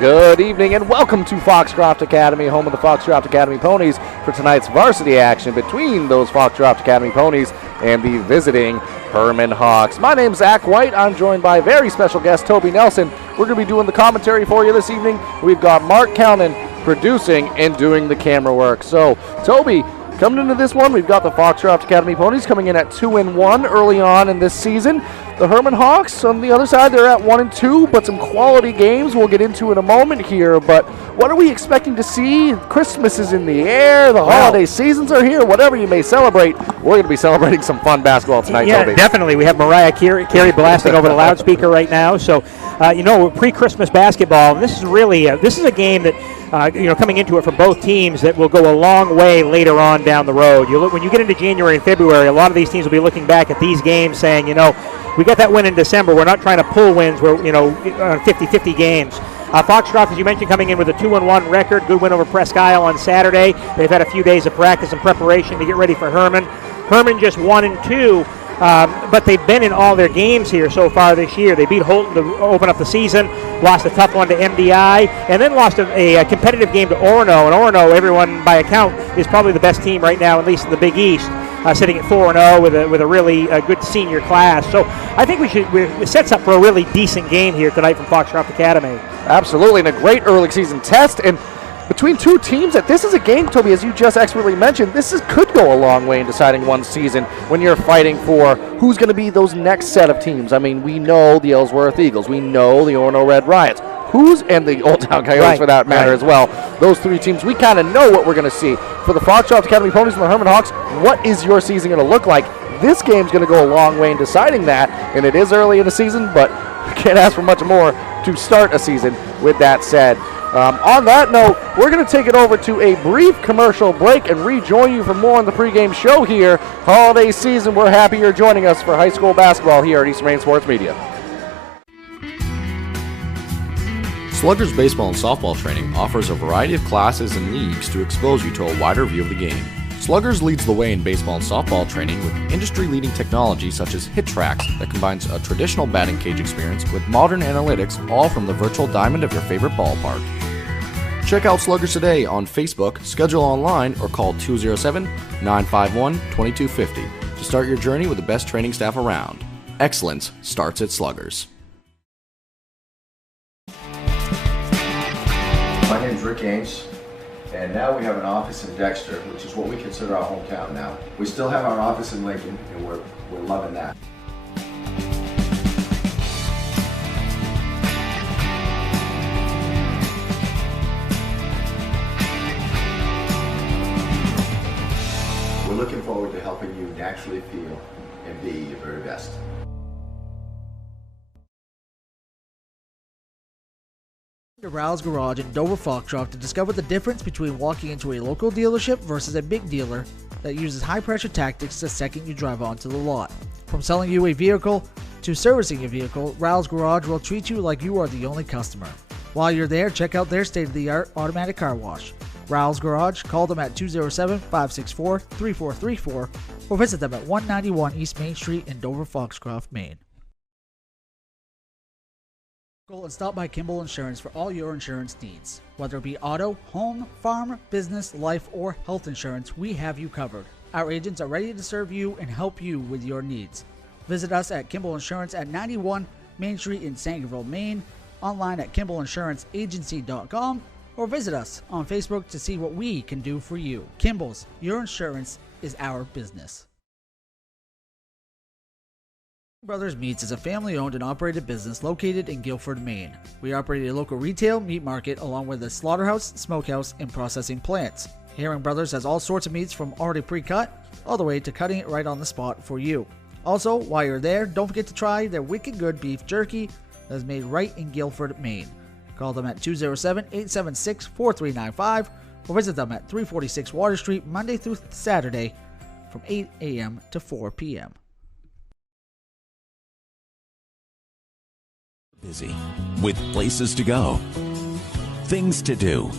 Good evening and welcome to Foxcroft Academy, home of the Foxcroft Academy Ponies, for tonight's varsity action between those Foxcroft Academy Ponies and the visiting Hermon Hawks. My name's Zach White. I'm joined by very special guest Toby Nelson. We're going to be doing the commentary for you this evening. We've got Mark Calnan producing and doing the camera work. So, Toby, coming into this one, we've got the Foxcroft Academy Ponies coming in at 2-1 early on in this season. The Hermon Hawks, on the other side, they're at 1-2, but some quality games we'll get into in a moment here. But what are we expecting to see? Christmas is in the air. The holiday seasons are here. Whatever you may celebrate, we're going to be celebrating some fun basketball tonight, Yeah, Toby. Definitely. We have Mariah Carey blasting over the loudspeaker right now. So, pre-Christmas basketball, and this is really this is a game that, coming into it for both teams that will go a long way later on down the road. When you get into January and February, a lot of these teams will be looking back at these games saying, we got that win in December. We're not trying to pull wins. We're, 50-50 games. Foxcroft, as you mentioned, coming in with a 2-1 record. Good win over Presque Isle on Saturday. They've had a few days of practice and preparation to get ready for Hermon. Hermon just 1-2. But they've been in all their games here so far this year. They beat Holton to open up the season, lost a tough one to MDI, and then lost a competitive game to Orono. And Orono, everyone by account, is probably the best team right now, at least in the Big East, sitting at 4-0 with a really good senior class. So I think it sets up for a really decent game here tonight from Foxcroft Academy. Absolutely, and a great early season test. And between two teams, this is a game, Toby, as you just expertly mentioned, could go a long way in deciding one season when you're fighting for who's going to be those next set of teams. I mean, we know the Ellsworth Eagles. We know the Orono Red Riots. And the Old Town Coyotes, for that matter, as well. Those three teams, we kind of know what we're going to see. For the Foxcroft Academy Ponies and the Hermon Hawks, what is your season going to look like? This game's going to go a long way in deciding that, and it is early in the season, but you can't ask for much more to start a season with that said. On that note, we're going to take it over to a brief commercial break and rejoin you for more on the pregame show here. Holiday season, we're happy you're joining us for high school basketball here at Eastern Maine Sports Media. Sluggers baseball and softball training offers a variety of classes and leagues to expose you to a wider view of the game. Sluggers leads the way in baseball and softball training with industry-leading technology such as Hit Tracks that combines a traditional batting cage experience with modern analytics, all from the virtual diamond of your favorite ballpark. Check out Sluggers today on Facebook, schedule online, or call 207-951-2250 to start your journey with the best training staff around. Excellence starts at Sluggers. My name's Rick Ames, and now we have an office in Dexter, which is what we consider our hometown now. We still have our office in Lincoln, and we're loving that. We're looking forward to helping you naturally feel and be your very best. To Rouse Garage in Dover Foxcroft to discover the difference between walking into a local dealership versus a big dealer that uses high-pressure tactics the second you drive onto the lot. From selling you a vehicle to servicing your vehicle, Rouse Garage will treat you like you are the only customer. While you're there, check out their state-of-the-art automatic car wash. Rouse Garage, call them at 207-564-3434 or visit them at 191 East Main Street in Dover Foxcroft, Maine. And stop by Kimball Insurance for all your insurance needs. Whether it be auto, home, farm, business, life, or health insurance, we have you covered. Our agents are ready to serve you and help you with your needs. Visit us at Kimball Insurance at 91 Main Street in Sangerville, Maine, online at KimballInsuranceAgency.com, or visit us on Facebook to see what we can do for you. Kimball's, your insurance is our business. Brothers Meats is a family-owned and operated business located in Guilford, Maine. We operate a local retail meat market along with a slaughterhouse, smokehouse, and processing plants. Herring Brothers has all sorts of meats from already pre-cut all the way to cutting it right on the spot for you. Also, while you're there, don't forget to try their wicked good beef jerky that is made right in Guilford, Maine. Call them at 207-876-4395 or visit them at 346 Water Street Monday through Saturday from 8 a.m. to 4 p.m. Busy, with places to go, things to do,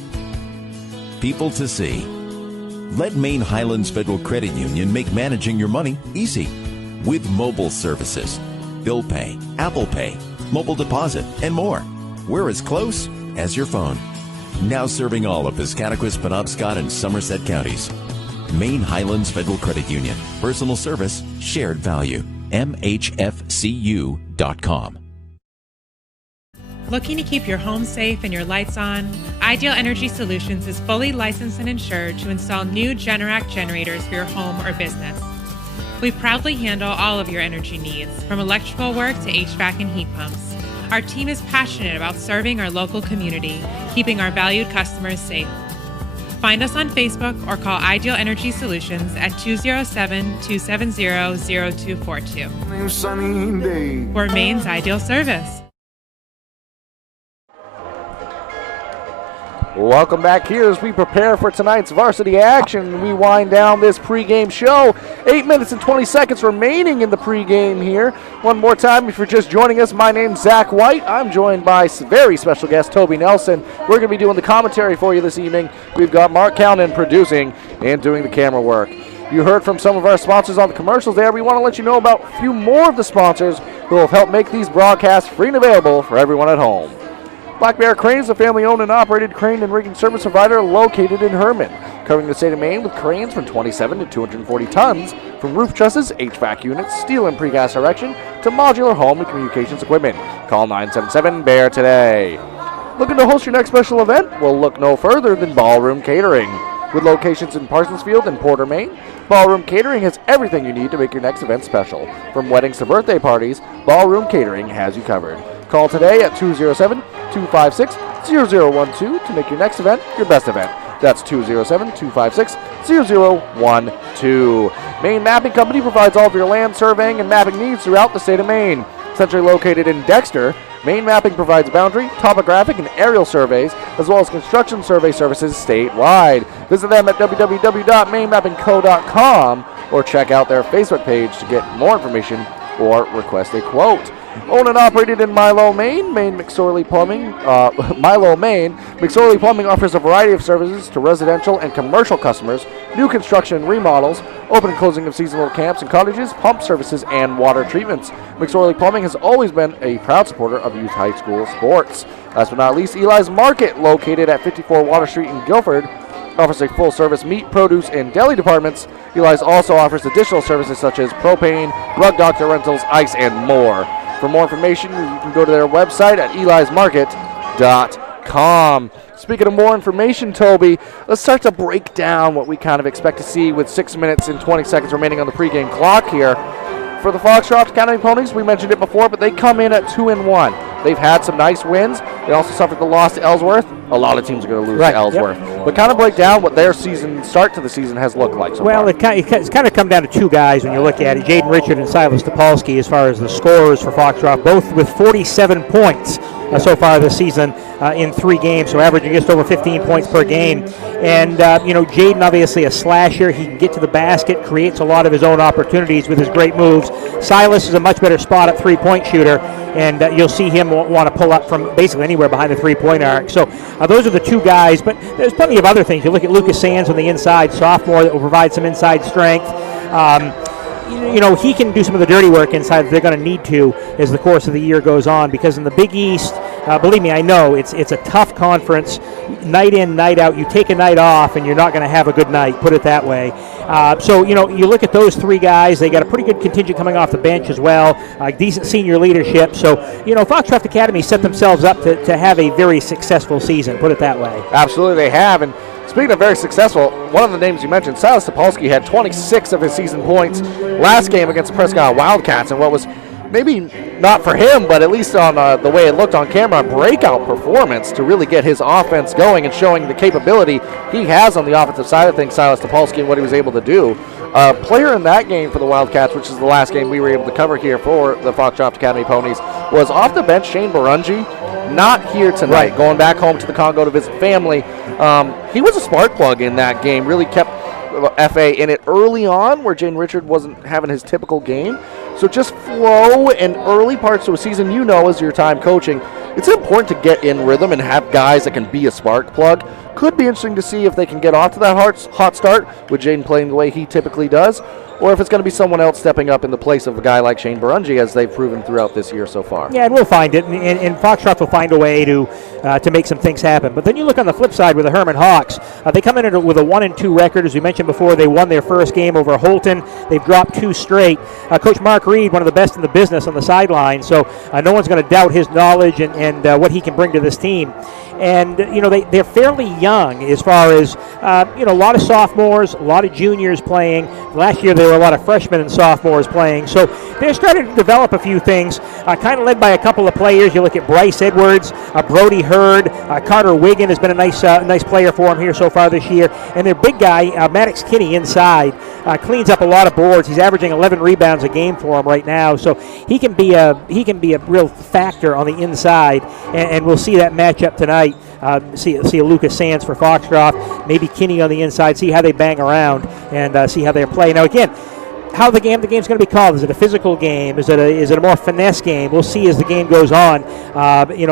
people to see. Let Maine Highlands Federal Credit Union make managing your money easy with mobile services, bill pay, Apple Pay, mobile deposit, and more. We're as close as your phone. Now serving all of Piscataquis, Penobscot, and Somerset counties. Maine Highlands Federal Credit Union. Personal service, shared value. MHFCU.com. Looking to keep your home safe and your lights on? Ideal Energy Solutions is fully licensed and insured to install new Generac generators for your home or business. We proudly handle all of your energy needs, from electrical work to HVAC and heat pumps. Our team is passionate about serving our local community, keeping our valued customers safe. Find us on Facebook or call Ideal Energy Solutions at 207-270-0242. For Maine's Ideal Service. Welcome back here as we prepare for tonight's varsity action. We wind down this pregame show. 8 minutes and 20 seconds remaining in the pregame here. One more time, if you're just joining us, my name's Zach White. I'm joined by very special guest Toby Nelson. We're going to be doing the commentary for you this evening. We've got Mark Calnan producing and doing the camera work. You heard from some of our sponsors on the commercials there. We want to let you know about a few more of the sponsors who have helped make these broadcasts free and available for everyone at home. Black Bear Cranes, a family-owned and operated crane and rigging service provider located in Hermon, covering the state of Maine with cranes from 27 to 240 tons, from roof trusses, HVAC units, steel and precast erection, to modular home and communications equipment. Call 977-BEAR today. Looking to host your next special event? Well, look no further than Ballroom Catering. With locations in Parsonsfield and Porter, Maine, Ballroom Catering has everything you need to make your next event special. From weddings to birthday parties, Ballroom Catering has you covered. Call today at 207-256-0012 to make your next event your best event. That's 207-256-0012. Maine Mapping Company provides all of your land surveying and mapping needs throughout the state of Maine. Centrally located in Dexter, Maine Mapping provides boundary, topographic, and aerial surveys, as well as construction survey services statewide. Visit them at www.mainemappingco.com or check out their Facebook page to get more information or request a quote. Owned and operated in Milo, Maine, McSorley Plumbing offers a variety of services to residential and commercial customers, new construction and remodels, open and closing of seasonal camps and cottages, pump services, and water treatments. McSorley Plumbing has always been a proud supporter of youth high school sports. Last but not least, Eli's Market, located at 54 Water Street in Guilford, offers a full-service meat, produce, and deli departments. Eli's also offers additional services such as propane, rug doctor rentals, ice, and more. For more information, you can go to their website at elismarket.com. Speaking of more information, Toby, let's start to break down what we kind of expect to see with 6 minutes and 20 seconds remaining on the pregame clock here. For the Foxcroft Academy Ponies, we mentioned it before, but they come in at 2-1. They've had some nice wins. They also suffered the loss to Ellsworth. A lot of teams are going to lose to Ellsworth. Yep. But kind of break down what their start to the season has looked like so far. It's kind of come down to two guys when you look at it, Jaden Richard and Silas Topolsky, as far as the scorers for Foxcroft, both with 47 points so far this season in 3 games, so averaging just over 15 points per game. And, Jaden, obviously a slasher. He can get to the basket, creates a lot of his own opportunities with his great moves. Silas is a much better spot at three-point shooter, and you'll see him want to pull up from basically anywhere behind the three-point arc. So those are the two guys, but there's plenty of other things. You look at Lucas Sands on the inside, sophomore, that will provide some inside strength. He can do some of the dirty work inside that they're going to need to as the course of the year goes on, because in the Big East, believe me, I know it's a tough conference, night in, night out. You take a night off and you're not going to have a good night, put it that way. You look at those 3 guys, they got a pretty good contingent coming off the bench as well, decent senior leadership. So, Foxcroft Academy set themselves up to have a very successful season, put it that way. Absolutely, they have. And speaking of very successful, one of the names you mentioned, Silas Topolsky, had 26 of his season points last game against the Prescott Wildcats, and what was maybe not for him, but at least on the way it looked on camera, a breakout performance to really get his offense going and showing the capability he has on the offensive side of things, Silas Topolsky, and what he was able to do. Player in that game for the Wildcats, which is the last game we were able to cover here for the Foxcroft Academy Ponies, was off the bench Shane Barungi, not here tonight, going back home to the Congo to visit family. He was a spark plug in that game, really kept FA in it early on where Jane Richard wasn't having his typical game. So just flow in early parts of a season, as your time coaching, it's important to get in rhythm and have guys that can be a spark plug. Could be interesting to see if they can get off to that hot start with Jane playing the way he typically does, or if it's going to be someone else stepping up in the place of a guy like Shane Barungi, as they've proven throughout this year so far. Yeah, and we'll find it, and Foxcroft will find a way to make some things happen. But then you look on the flip side with the Hermon Hawks. They come in with a 1-2 record. As we mentioned before, they won their first game over Holton. They've dropped 2 straight. Coach Mark Reed, one of the best in the business on the sideline, so no one's going to doubt his knowledge and what he can bring to this team. And, they're fairly young as far as, a lot of sophomores, a lot of juniors playing. Last year there were a lot of freshmen and sophomores playing. So they're starting to develop a few things, kind of led by a couple of players. You look at Bryce Edwards, Brody Hurd, Carter Wiggin has been a nice player for him here so far this year. And their big guy, Maddox Kinney inside, cleans up a lot of boards. He's averaging 11 rebounds a game for him right now. So he can be a real factor on the inside, and we'll see that matchup tonight. See a Lucas Sands for Foxcroft, maybe Kinney on the inside, see how they bang around and see how they play. Now again, how the game's going to be called. Is it a physical game? Is it a more finesse game? We'll see as the game goes on.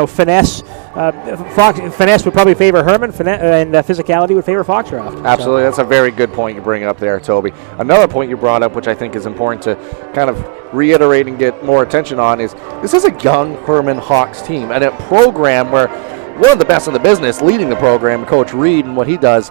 Finesse would probably favor Hermon, and physicality would favor Foxcroft. Absolutely, That's a very good point you bring up there, Toby. Another point you brought up, which I think is important to kind of reiterate and get more attention on, is this is a young Hermon Hawks team and a program where one of the best in the business, leading the program, Coach Reed and what he does.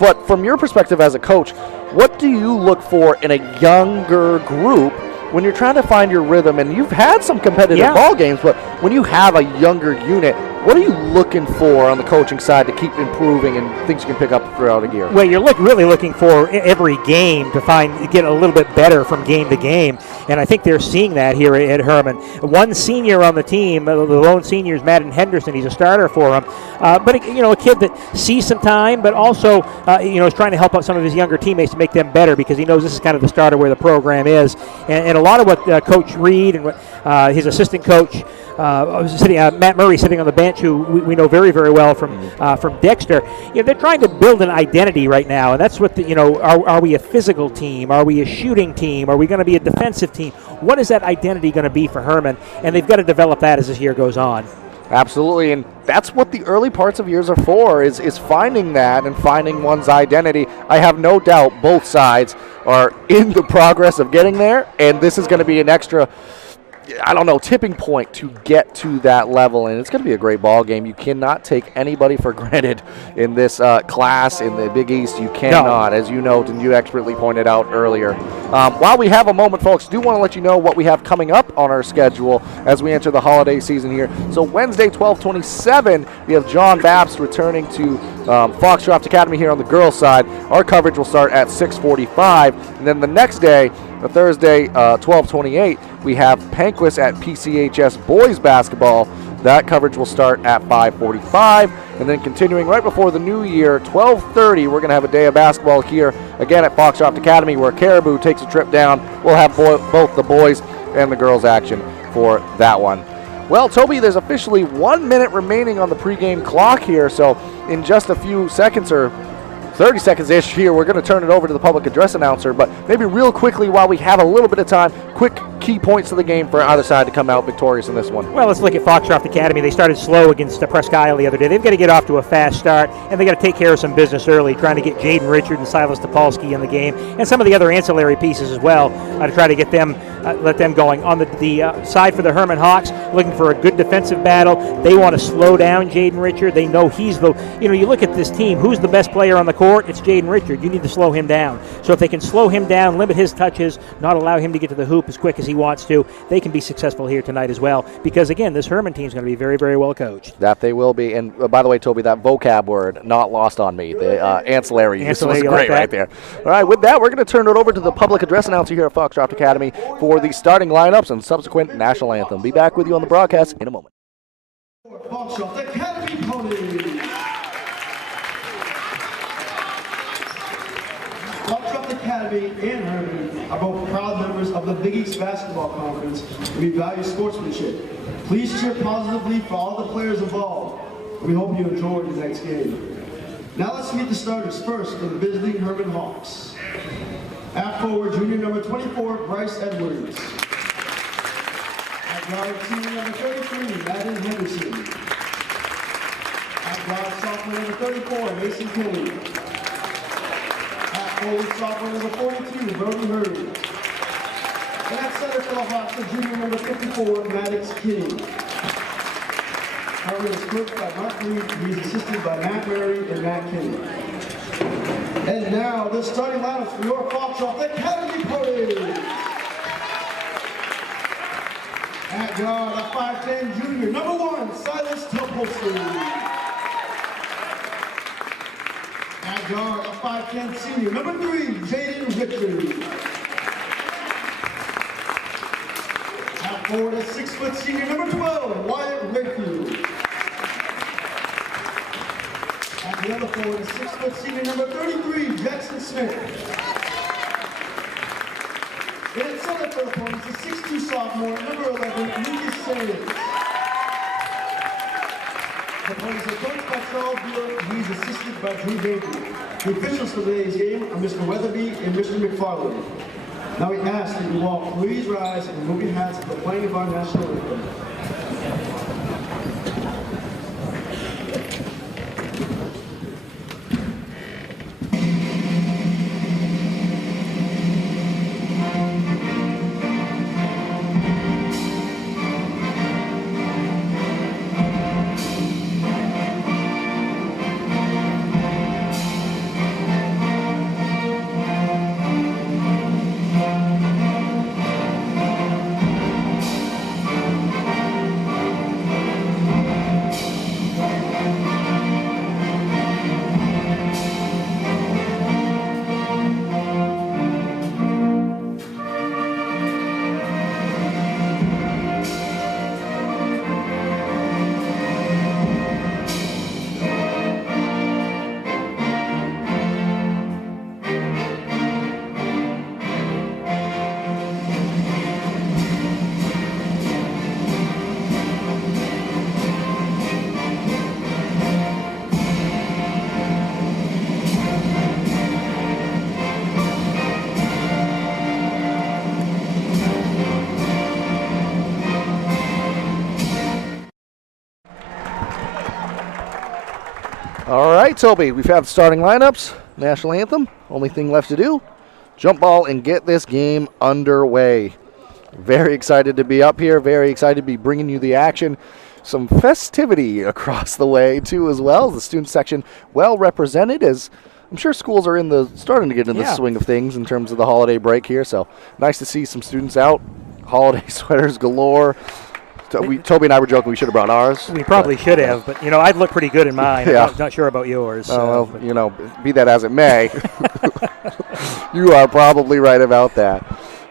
But from your perspective as a coach, what do you look for in a younger group when you're trying to find your rhythm? And you've had some competitive ball games, but when you have a younger unit, what are you looking for on the coaching side to keep improving and things you can pick up throughout a year? Well, you're really looking for every game to get a little bit better from game to game, and I think they're seeing that here at Hermon. One senior on the team, the lone senior is Madden Henderson. He's a starter for him, but a kid that sees some time, but also is trying to help out some of his younger teammates to make them better, because he knows this is kind of the start of where the program is. And a lot of what Coach Reed and what his assistant coach Matt Murray sitting on the bench, who we know very, very well from Dexter. They're trying to build an identity right now, and that's what are we a physical team? Are we a shooting team? Are we going to be a defensive team? What is that identity going to be for Hermon? And they've got to develop that as this year goes on. Absolutely, and that's what the early parts of years are for, is finding that and finding one's identity. I have no doubt both sides are in the progress of getting there, and this is going to be an extra, tipping point to get to that level, and it's going to be a great ball game. You cannot take anybody for granted in this class in the Big East. You cannot, as you know, and you expertly pointed out earlier. While we have a moment, folks, do want to let you know what we have coming up on our schedule as we enter the holiday season here. So Wednesday, 12/27, we have John Babst returning to Foxcroft Academy here on the girls' side. Our coverage will start at 6:45, and then the next day, Thursday, 12/28, we have Panquist at PCHS boys basketball. That coverage will start at 5:45, and then continuing right before the new year, 12:30, we're going to have a day of basketball here again at Foxcroft Academy, where Caribou takes a trip down. We'll have both the boys and the girls action for that one. Well, Toby, there's officially 1 minute remaining on the pregame clock here, so in just a few seconds, or 30 seconds-ish here, we're going to turn it over to the public address announcer, but maybe real quickly while we have a little bit of time, quick key points of the game for either side to come out victorious in this one. Well, let's look at Foxcroft Academy. They started slow against Presque Isle the other day. They've got to get off to a fast start, and they've got to take care of some business early, trying to get Jaden Richard and Silas Topolsky in the game, and some of the other ancillary pieces as well, to try to get them, let them going. On the side for the Hermon Hawks, looking for a good defensive battle. They want to slow down Jaden Richard. They know he's the, you look at this team, who's the best player on the court? It's Jaden Richard. You need to slow him down. So if they can slow him down, limit his touches, not allow him to get to the hoop as quick as he wants to, they can be successful here tonight as well, because again, this Hermon team is going to be very, very well coached. That they will be. And by the way, Toby, that vocab word not lost on me. The ancillary use was great right there. All right, with that, we're going to turn it over to the public address announcer here at Foxcroft Academy for the starting lineups and subsequent national anthem. Be back with you on the broadcast in a moment. Foxcroft Academy ponies. Foxcroft Academy and Hermon are both proud members of the Big East Basketball Conference, and we value sportsmanship. Please cheer positively for all the players involved. We hope you enjoy the next game. Now let's meet the starters first for the visiting Hermon Hawks. At forward, junior number 24, Bryce Edwards. At guard, senior number 33, Madden Henderson. At guard, sophomore number 34, Mason Kelly. At Foley, sophomore number 42, Brody Hurd. And at center for the Hawks, the junior number 54, Maddox Kinney. Hermon is coached by Mark Reed. He is assisted by Matt Murray and Matt Kinney. And now, the starting lineups for your Foxcroft Academy Ponies. At guard, a 5'10" junior, number 1, Silas Topolsky. At guard, a 5'10" senior, number 3, Jaden Richards. At forward, a 6' senior, number 12, Wyatt Redfield. At the other forward, a 6' senior, number 33, Jackson Smith. And at center for the Ponies, a 6'2" sophomore, number 11, Lucas Sanders. The Ponies are coached by Charles Bueller. He is assisted by Drew Baker. The officials for today's game are Mr. Weatherby and Mr. McFarland. Now we ask that you all please rise and remove your hats for the playing of our national anthem. All right, Toby, we've had starting lineups, national anthem. Only thing left to do, jump ball and get this game underway. Very excited to be up here, very excited to be bringing you the action. Some festivity across the way, too, as well. The student section well represented, as I'm sure schools are starting to get in the swing of things in terms of the holiday break here. So nice to see some students out, holiday sweaters galore. Toby and I were joking we should have brought ours. We probably should have, but, I'd look pretty good in mine. Yeah. I'm not sure about yours. Oh, well, be that as it may, you are probably right about that.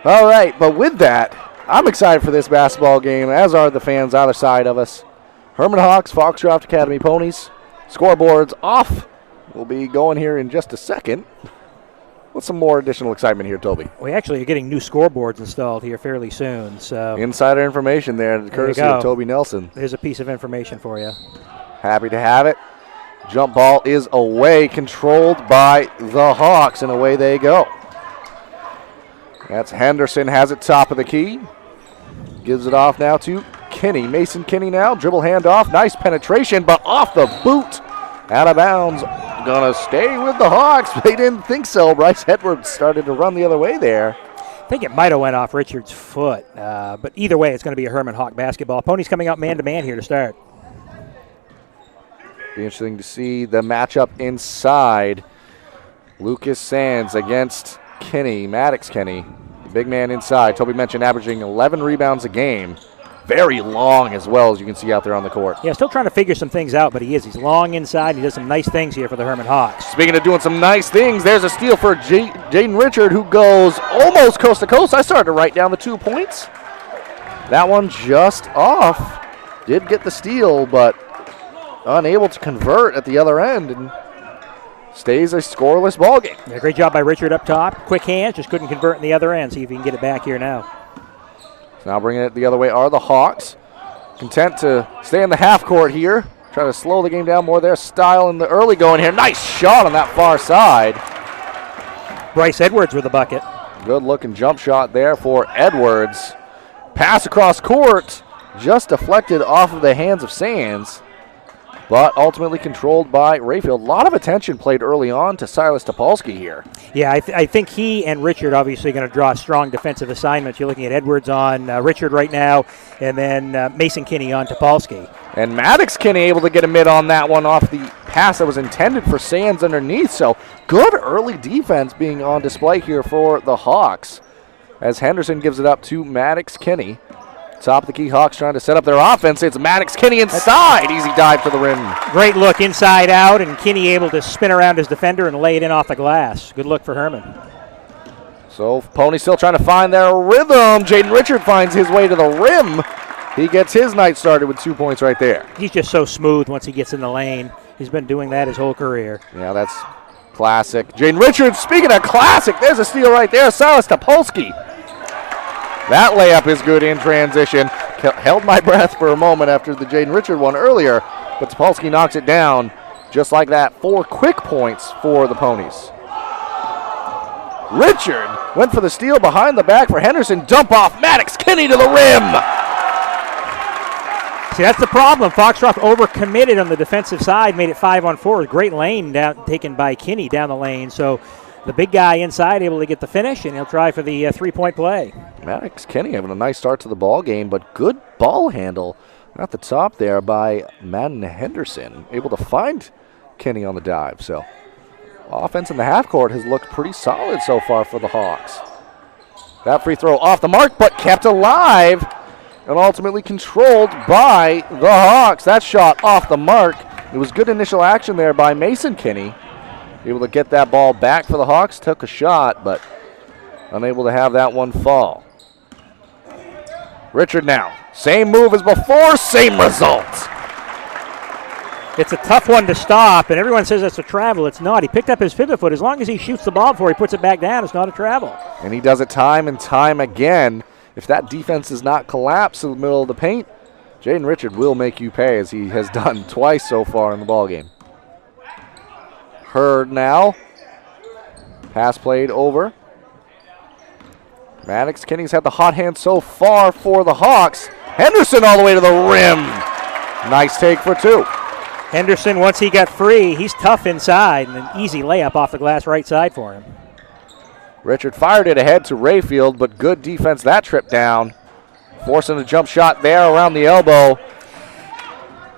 All right, but with that, I'm excited for this basketball game, as are the fans either side of us. Hermon Hawks, Foxcroft Academy Ponies, scoreboards off. We'll be going here in just a second. What's some more additional excitement here, Toby? We actually are getting new scoreboards installed here fairly soon. So insider information there, courtesy of Toby Nelson. There's a piece of information for you. Happy to have it. Jump ball is away, controlled by the Hawks, and away they go. That's Henderson, has it top of the key. Gives it off now to Kinney. Mason Kinney now, dribble handoff. Nice penetration, but off the boot. Out of bounds. Gonna stay with the Hawks. They didn't think so. Bryce Edwards started to run the other way there. I think it might have went off Richards' foot. But either way, it's going to be a Hermon Hawk basketball. Ponies coming out man-to-man here to start. Be interesting to see the matchup inside. Lucas Sands against Kinney, Maddox Kinney. The big man inside. Toby mentioned averaging 11 rebounds a game. Very long as well, as you can see out there on the court. Yeah, still trying to figure some things out, but he's long inside. He does some nice things here for the Hermon Hawks. Speaking of doing some nice things, there's a steal for Jaden Richard, who goes almost coast to coast. I started to write down the 2 points. That one just off. Did get the steal, but unable to convert at the other end, and stays a scoreless ball game. Yeah, great job by Richard up top. Quick hands, just couldn't convert in the other end. See if he can get it back here now. Now bringing it the other way are the Hawks. Content to stay in the half court here. Trying to slow the game down more. Their style in the early going here. Nice shot on that far side. Bryce Edwards with the bucket. Good looking jump shot there for Edwards. Pass across court. Just deflected off of the hands of Sands. but ultimately controlled by Rayfield. A lot of attention played early on to Silas Topolsky here. Yeah, I think he and Richard obviously going to draw strong defensive assignments. You're looking at Edwards on Richard right now, and then Mason Kinney on Topolsky. And Maddox Kinney able to get a mid on that one off the pass that was intended for Sands underneath. So good early defense being on display here for the Hawks as Henderson gives it up to Maddox Kinney. Top of the key, Hawks trying to set up their offense. It's Maddox Kinney inside. Easy dive to the rim. Great look inside out, and Kinney able to spin around his defender and lay it in off the glass. Good look for Hermon. So Pony still trying to find their rhythm. Jaden Richard finds his way to the rim. He gets his night started with 2 points right there. He's just so smooth once he gets in the lane. He's been doing that his whole career. Yeah, that's classic. Jaden Richard, speaking of classic, there's a steal right there. Silas Topolsky. That layup is good in transition. Held my breath for a moment after the Jaden Richard one earlier, but Topolsky knocks it down just like that. 4 quick points for the Ponies. Richard went for the steal behind the back for Henderson. Dump off Maddox Kinney to the rim. See, that's the problem. Foxcroft overcommitted on the defensive side, made it 5-on-4. Great lane taken by Kinney down the lane. So the big guy inside able to get the finish, and he'll try for the 3-point play. Maddox Kinney having a nice start to the ball game, but good ball handle at the top there by Madden Henderson. Able to find Kinney on the dive. So offense in the half court has looked pretty solid so far for the Hawks. That free throw off the mark, but kept alive and ultimately controlled by the Hawks. That shot off the mark. It was good initial action there by Mason Kinney. Able to get that ball back for the Hawks. Took a shot, but unable to have that one fall. Richard now. Same move as before, same result. It's a tough one to stop, and everyone says it's a travel. It's not. He picked up his pivot foot. As long as he shoots the ball before he puts it back down, it's not a travel. And he does it time and time again. If that defense does not collapse in the middle of the paint, Jaden Richard will make you pay, as he has done twice so far in the ballgame. Hurd now. Pass played over. Maddox Kinney's had the hot hand so far for the Hawks. Henderson all the way to the rim. Nice take for 2. Henderson, once he got free, he's tough inside, and an easy layup off the glass right side for him. Richard fired it ahead to Rayfield, but good defense that trip down. Forcing a jump shot there around the elbow.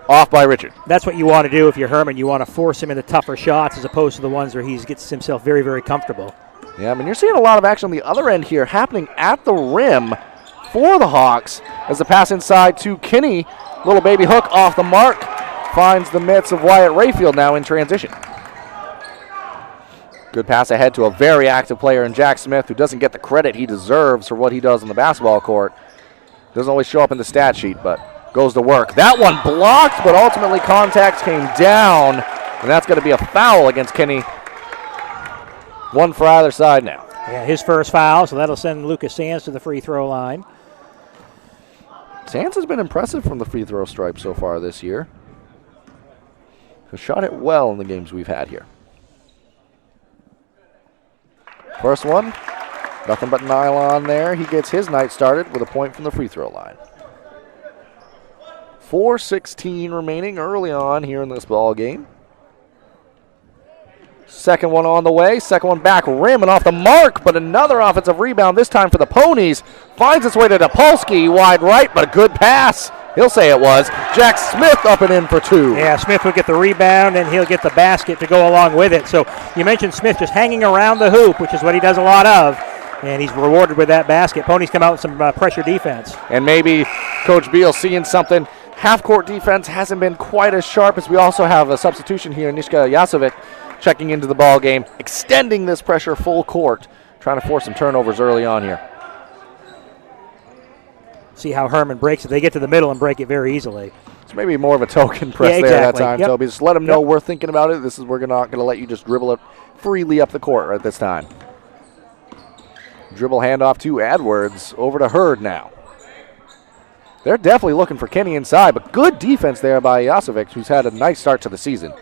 Off by Richard. That's what you want to do if you're Hermon. You want to force him into tougher shots as opposed to the ones where he gets himself very, very comfortable. Yeah, I mean, you're seeing a lot of action on the other end here happening at the rim for the Hawks as the pass inside to Kinney. Little baby hook off the mark. Finds the mitts of Wyatt Rayfield now in transition. Good pass ahead to a very active player in Jack Smith, who doesn't get the credit he deserves for what he does on the basketball court. Doesn't always show up in the stat sheet, but goes to work. That one blocked, but ultimately contact came down, and that's going to be a foul against Kinney. One for either side now. Yeah, his first foul, so that'll send Lucas Sands to the free throw line. Sands has been impressive from the free throw stripe so far this year. Has shot it well in the games we've had here. First one, nothing but nylon there. He gets his night started with a point from the free throw line. 4:16 remaining early on here in this ball game. Second one on the way. Second one back rim and off the mark, but another offensive rebound, this time for the Ponies. Finds its way to Topolsky, wide right, but a good pass. He'll say it was. Jack Smith up and in for 2. Yeah, Smith will get the rebound, and he'll get the basket to go along with it. So you mentioned Smith just hanging around the hoop, which is what he does a lot of, and he's rewarded with that basket. Ponies come out with some pressure defense. And maybe Coach Beal seeing something. Half-court defense hasn't been quite as sharp, as we also have a substitution here, Nishka Jasovic, checking into the ball game, extending this pressure full court, trying to force some turnovers early on here. See how Hermon breaks it. They get to the middle and break it very easily. It's maybe more of a token press Yeah, there that exactly. time, Yep. Toby. Just let them know we're thinking about it. We're not going to let you just dribble it freely up the court right this time. Dribble handoff to Edwards. Over to Hurd now. They're definitely looking for Kinney inside, but good defense there by Jasovic, who's had a nice start to the season.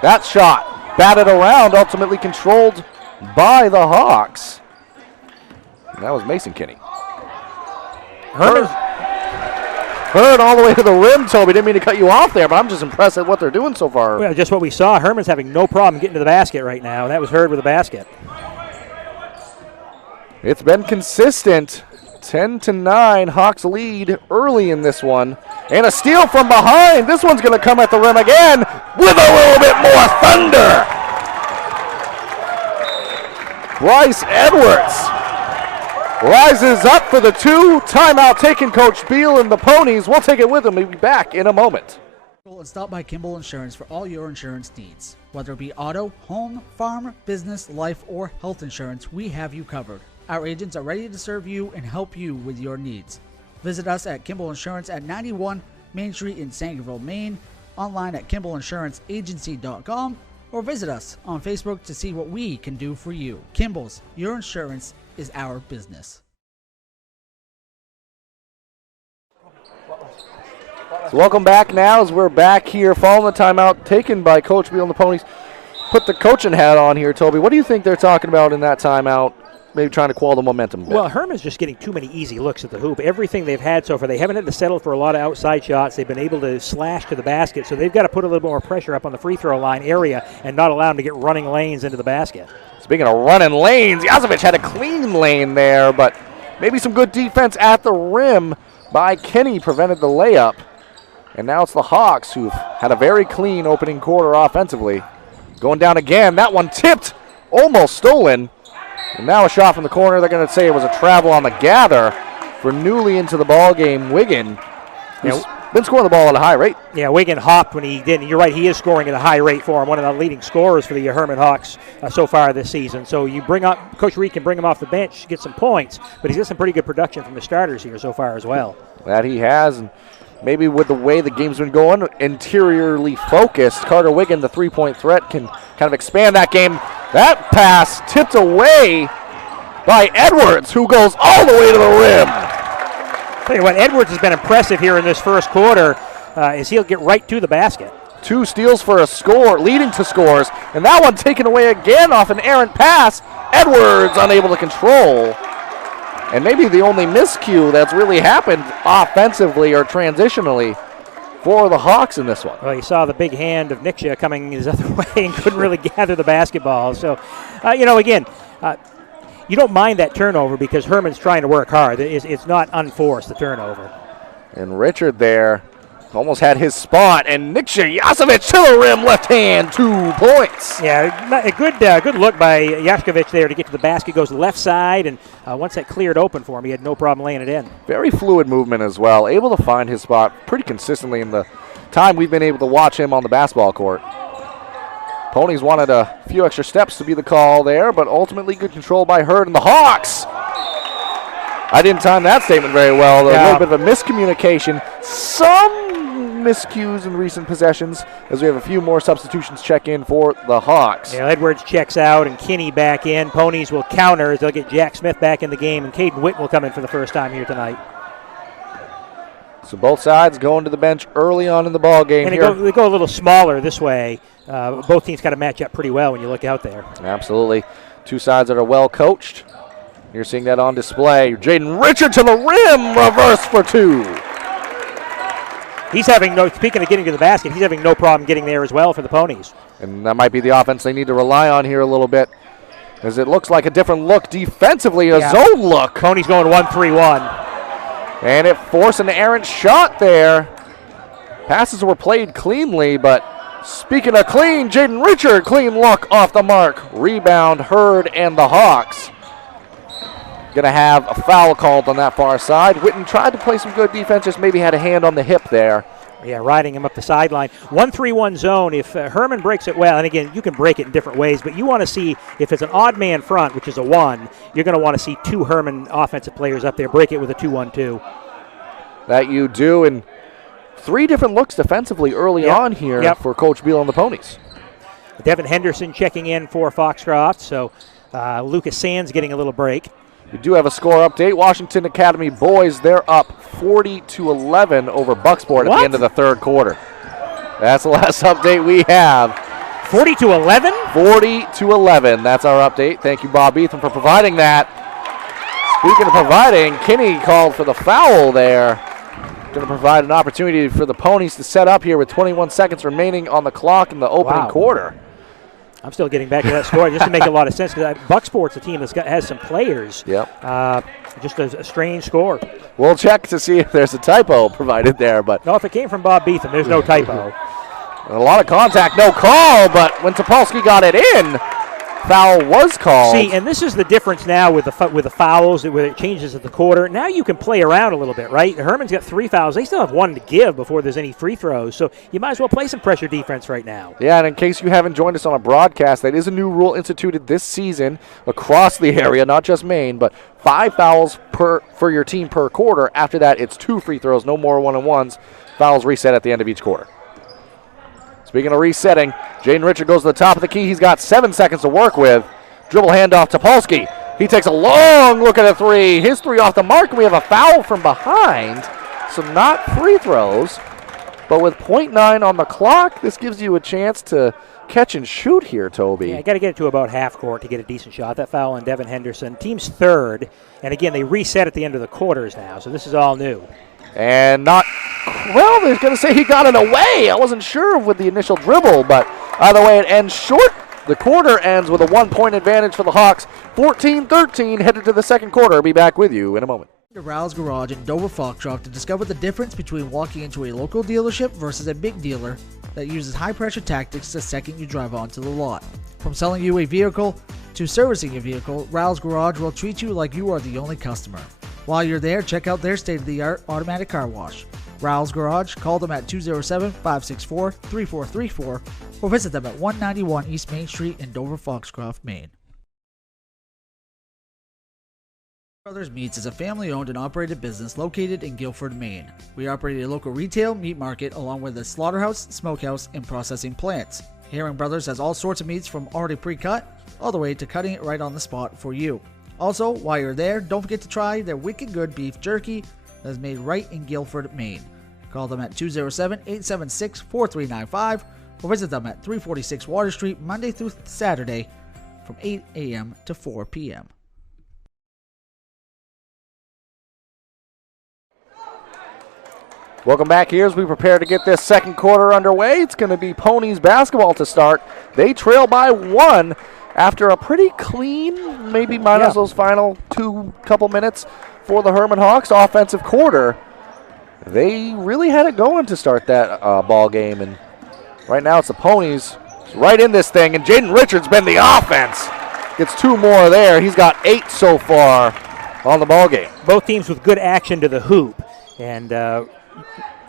That shot batted around, ultimately controlled by the Hawks. And that was Mason Kinney. Hurd all the way to the rim, Toby. Didn't mean to cut you off there, but I'm just impressed at what they're doing so far. Well, just what we saw. Hermon's having no problem getting to the basket right now, and that was Hurd with the basket. It's been consistent. 10-9, Hawks lead early in this one. And a steal from behind. This one's going to come at the rim again with a little bit more thunder. Bryce Edwards rises up for the 2. Timeout taken, Coach Beal and the Ponies. We'll take it with them. We'll be back in a moment. And stop by Kimball Insurance for all your insurance needs. Whether it be auto, home, farm, business, life, or health insurance, we have you covered. Our agents are ready to serve you and help you with your needs. Visit us at Kimball Insurance at 91 Main Street in Sangerville, Maine, online at KimballInsuranceAgency.com, or visit us on Facebook to see what we can do for you. Kimball's, your insurance is our business. So welcome back now as we're back here following the timeout taken by Coach Beal and the Ponies. Put the coaching hat on here, Toby. What do you think they're talking about in that timeout? Maybe trying to quell the momentum a bit. Well, Hermon's just getting too many easy looks at the hoop. Everything they've had so far, they haven't had to settle for a lot of outside shots. They've been able to slash to the basket, so they've got to put a little bit more pressure up on the free throw line area and not allow them to get running lanes into the basket. Speaking of running lanes, Yazovic had a clean lane there, but maybe some good defense at the rim by Kenny prevented the layup. And now it's the Hawks who've had a very clean opening quarter offensively. Going down again, that one tipped, almost stolen. And now a shot from the corner. They're going to say it was a travel on the gather for newly into the ball game, Wiggin, who's been scoring the ball at a high rate. Yeah, Wiggin hopped when he did. You're right, he is scoring at a high rate for him, one of the leading scorers for the Hermon Hawks so far this season. So you bring up, Coach Reed can bring him off the bench, get some points, but he's got some pretty good production from the starters here so far as well. That he has, and maybe with the way the game's been going, interiorly focused, Carter Wiggin, the three-point threat, can kind of expand that game. That pass tipped away by Edwards, who goes all the way to the rim. Tell you what, Edwards has been impressive here in this first quarter as he'll get right to the basket. 2 steals for a score, leading to scores, and that one taken away again off an errant pass. Edwards unable to control. And maybe the only miscue that's really happened offensively or transitionally for the Hawks in this one. Well, you saw the big hand of Niksha coming his other way and couldn't really gather the basketball. So, again, you don't mind that turnover because Hermon's trying to work hard. It's not unforced, the turnover. And Richard there almost had his spot, and Niksha Yasovic to the rim, left hand, 2 points. Yeah, a good look by Yashkovich there to get to the basket. Goes left side, and once that cleared open for him, he had no problem laying it in. Very fluid movement as well, able to find his spot pretty consistently in the time we've been able to watch him on the basketball court. Ponies wanted a few extra steps to be the call there, but ultimately good control by Hurd and the Hawks. I didn't time that statement very well. A little bit of a miscommunication. Some miscues in recent possessions as we have a few more substitutions check in for the Hawks. Yeah, Edwards checks out and Kinney back in. Ponies will counter as they'll get Jack Smith back in the game, and Caden Witt will come in for the first time here tonight. So both sides going to the bench early on in the ball game here. They go a little smaller this way. Both teams kind of match up pretty well when you look out there. Absolutely. 2 sides that are well coached. You're seeing that on display. Jaden Richard to the rim, reverse for 2. He's having speaking of getting to the basket, he's having no problem getting there as well for the Ponies. And that might be the offense they need to rely on here a little bit, as it looks like a different look defensively, a zone look. Ponies going 1-3-1. And it forced an errant shot there. Passes were played cleanly, but speaking of clean, Jaden Richard, clean look off the mark. Rebound, Hurd and the Hawks. Going to have a foul called on that far side. Witten tried to play some good defense, just maybe had a hand on the hip there. Yeah, riding him up the sideline. 1-3-1 zone. If Hermon breaks it well, and again, you can break it in different ways, but you want to see if it's an odd man front, which is a 1, you're going to want to see 2 Hermon offensive players up there break it with a 2-1-2. That you do, and 3 different looks defensively early on here for Coach Beal and the Ponies. Devin Henderson checking in for Foxcroft, so Lucas Sands getting a little break. We do have a score update. Washington Academy boys, they're up 40-11 over Bucksport at the end of the third quarter. That's the last update we have. 40-11? 40-11. That's our update. Thank you, Bob Ethan, for providing that. Speaking of providing, Kinney called for the foul there going to provide an opportunity for the Ponies to set up here with 21 seconds remaining on the clock in the opening quarter. I'm still getting back to that score just to make a lot of sense, because Bucksport's a team that has some players. Yep. Just a strange score. We'll check to see if there's a typo provided there. But no, if it came from Bob Beetham, there's no typo. A lot of contact, no call, but when Topolsky got it in, foul was called. See, and this is the difference now with the fouls, where it changes at the quarter. Now you can play around a little bit, right? Hermon's got 3 fouls. They still have 1 to give before there's any free throws, so you might as well play some pressure defense right now. Yeah, and in case you haven't joined us on a broadcast, that is a new rule instituted this season across the area, not just Maine, but 5 fouls for your team per quarter. After that, it's 2 free throws, no more one-on-ones. Fouls reset at the end of each quarter. Speaking of resetting, Jaden Richard goes to the top of the key. He's got 7 seconds to work with. Dribble handoff to Polsky. He takes a long look at a 3. His 3 off the mark, and we have a foul from behind. So not free throws, but with .9 on the clock, this gives you a chance to catch and shoot here, Toby. Yeah, I got to get it to about half court to get a decent shot. That foul on Devin Henderson. Team's 3rd, and again, they reset at the end of the quarters now, so this is all new. And not, well, they're going to say he got it away. I wasn't sure with the initial dribble, but either way, it ends short. The quarter ends with a 1-point advantage for the Hawks. 14-13 headed to the second quarter. I'll be back with you in a moment. To Rouse Garage in Dover Foxcroft to discover the difference between walking into a local dealership versus a big dealer that uses high-pressure tactics the second you drive onto the lot. From selling you a vehicle to servicing your vehicle, Rouse Garage will treat you like you are the only customer. While you're there, check out their state-of-the-art automatic car wash. Rouse Garage, call them at 207-564-3434 or visit them at 191 East Main Street in Dover Foxcroft, Maine. Brothers Meats is a family-owned and operated business located in Guilford, Maine. We operate a local retail meat market along with a slaughterhouse, smokehouse, and processing plants. Herring Brothers has all sorts of meats from already pre-cut all the way to cutting it right on the spot for you. Also, while you're there, don't forget to try their wicked good beef jerky that is made right in Guilford, Maine. Call them at 207-876-4395 or visit them at 346 Water Street Monday through Saturday from 8 a.m. to 4 p.m. Welcome back here as we prepare to get this second quarter underway. It's going to be Ponies basketball to start. They trail by 1 after a pretty clean, maybe minus those final couple minutes for the Hermon Hawks offensive quarter. They really had it going to start that ball game, and right now it's the Ponies right in this thing, and Jaden Richards been the offense. Gets 2 more there. He's got 8 so far on the ball game. Both teams with good action to the hoop, and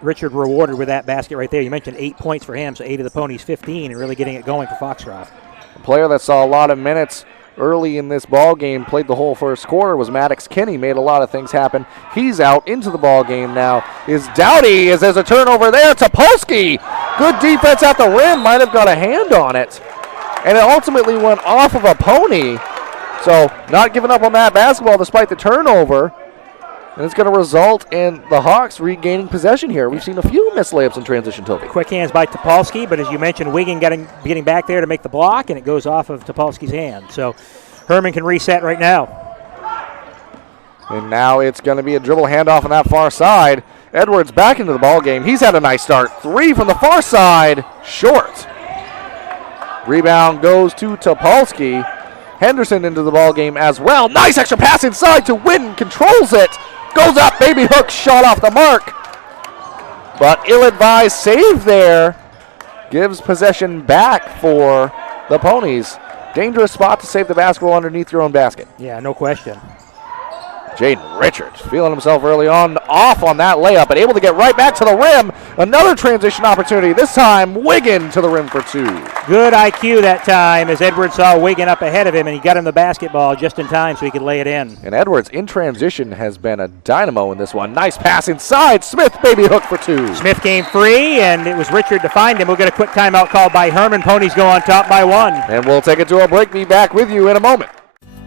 Richard rewarded with that basket right there. You mentioned 8 points for him, so 8 of the Ponies 15, and really getting it going for Foxcroft. A player that saw a lot of minutes early in this ball game, played the whole first quarter, was Maddox Kinney. Made a lot of things happen. He's out into the ball game now. Is Dowdy, as there's a turnover there. Topolsky, good defense at the rim, might have got a hand on it. And it ultimately went off of a Pony. So not giving up on that basketball despite the turnover. And it's going to result in the Hawks regaining possession here. We've seen a few missed layups in transition, Toby. Quick hands by Topolsky, but as you mentioned, Wiggin getting back there to make the block, and it goes off of Topolsky's hand. So Hermon can reset right now. And now it's going to be a dribble handoff on that far side. Edwards back into the ball game. He's had a nice start. 3 from the far side, short. Rebound goes to Topolsky. Henderson into the ball game as well. Nice extra pass inside to Witten. Controls it. Goes up, baby hook, shot off the mark. But ill-advised save there. Gives possession back for the Ponies. Dangerous spot to save the basketball underneath your own basket. Yeah, no question. Jaden Richards feeling himself early on, off on that layup, but able to get right back to the rim. Another transition opportunity, this time Wiggin to the rim for 2. Good IQ that time as Edwards saw Wiggin up ahead of him, and he got him the basketball just in time so he could lay it in. And Edwards in transition has been a dynamo in this one. Nice pass inside. Smith, baby hook for 2. Smith came free, and it was Richard to find him. We'll get a quick timeout called by Hermon. Ponies go on top by 1. And we'll take it to a break. Be back with you in a moment.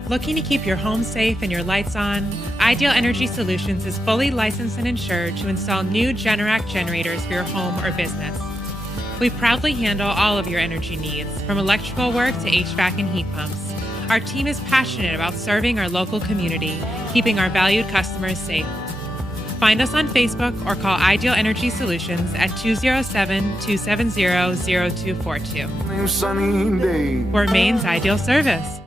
Looking to keep your home safe and your lights on? Ideal Energy Solutions is fully licensed and insured to install new Generac generators for your home or business. We proudly handle all of your energy needs, from electrical work to HVAC and heat pumps. Our team is passionate about serving our local community, keeping our valued customers safe. Find us on Facebook or call Ideal Energy Solutions at 207-270-0242. For Maine's Ideal Service.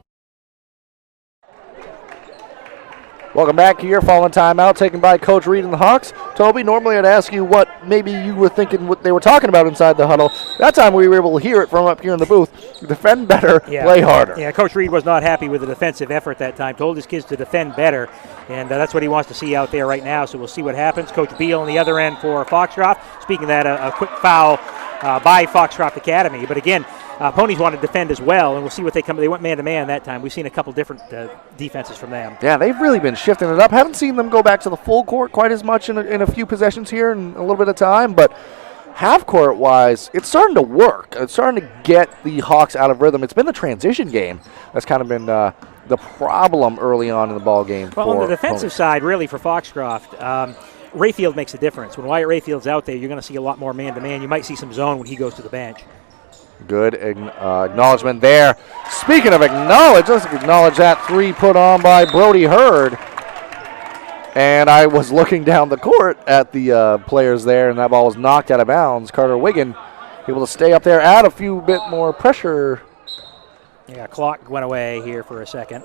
Welcome back here. Following timeout taken by Coach Reed and the Hawks. Toby, normally I'd ask you what maybe you were thinking what they were talking about inside the huddle. That time we were able to hear it from up here in the booth. Defend better, play harder. Yeah, Coach Reed was not happy with the defensive effort that time. Told his kids to defend better, and that's what he wants to see out there right now. So we'll see what happens. Coach Beal on the other end for Foxcroft. Speaking of that, a quick foul by Foxcroft Academy. But again, Ponies want to defend as well, and we'll see what they come. They went man-to-man that time. We've seen a couple different defenses from them. Yeah, they've really been shifting it up. Haven't seen them go back to the full court quite as much in a few possessions here in a little bit of time, but half court-wise, it's starting to work. It's starting to get the Hawks out of rhythm. It's been the transition game that's kind of been the problem early on in the ball game. Well, on the defensive side, really, for Foxcroft, Rayfield makes a difference. When Wyatt Rayfield's out there, you're going to see a lot more man-to-man. You might see some zone when he goes to the bench. Good acknowledgement there. Speaking of acknowledge, let's acknowledge that three put on by Brody Hurd. And I was looking down the court at the players there, and that ball was knocked out of bounds. Carter Wiggin able to stay up there, add a few bit more pressure. Yeah, clock went away here for a second.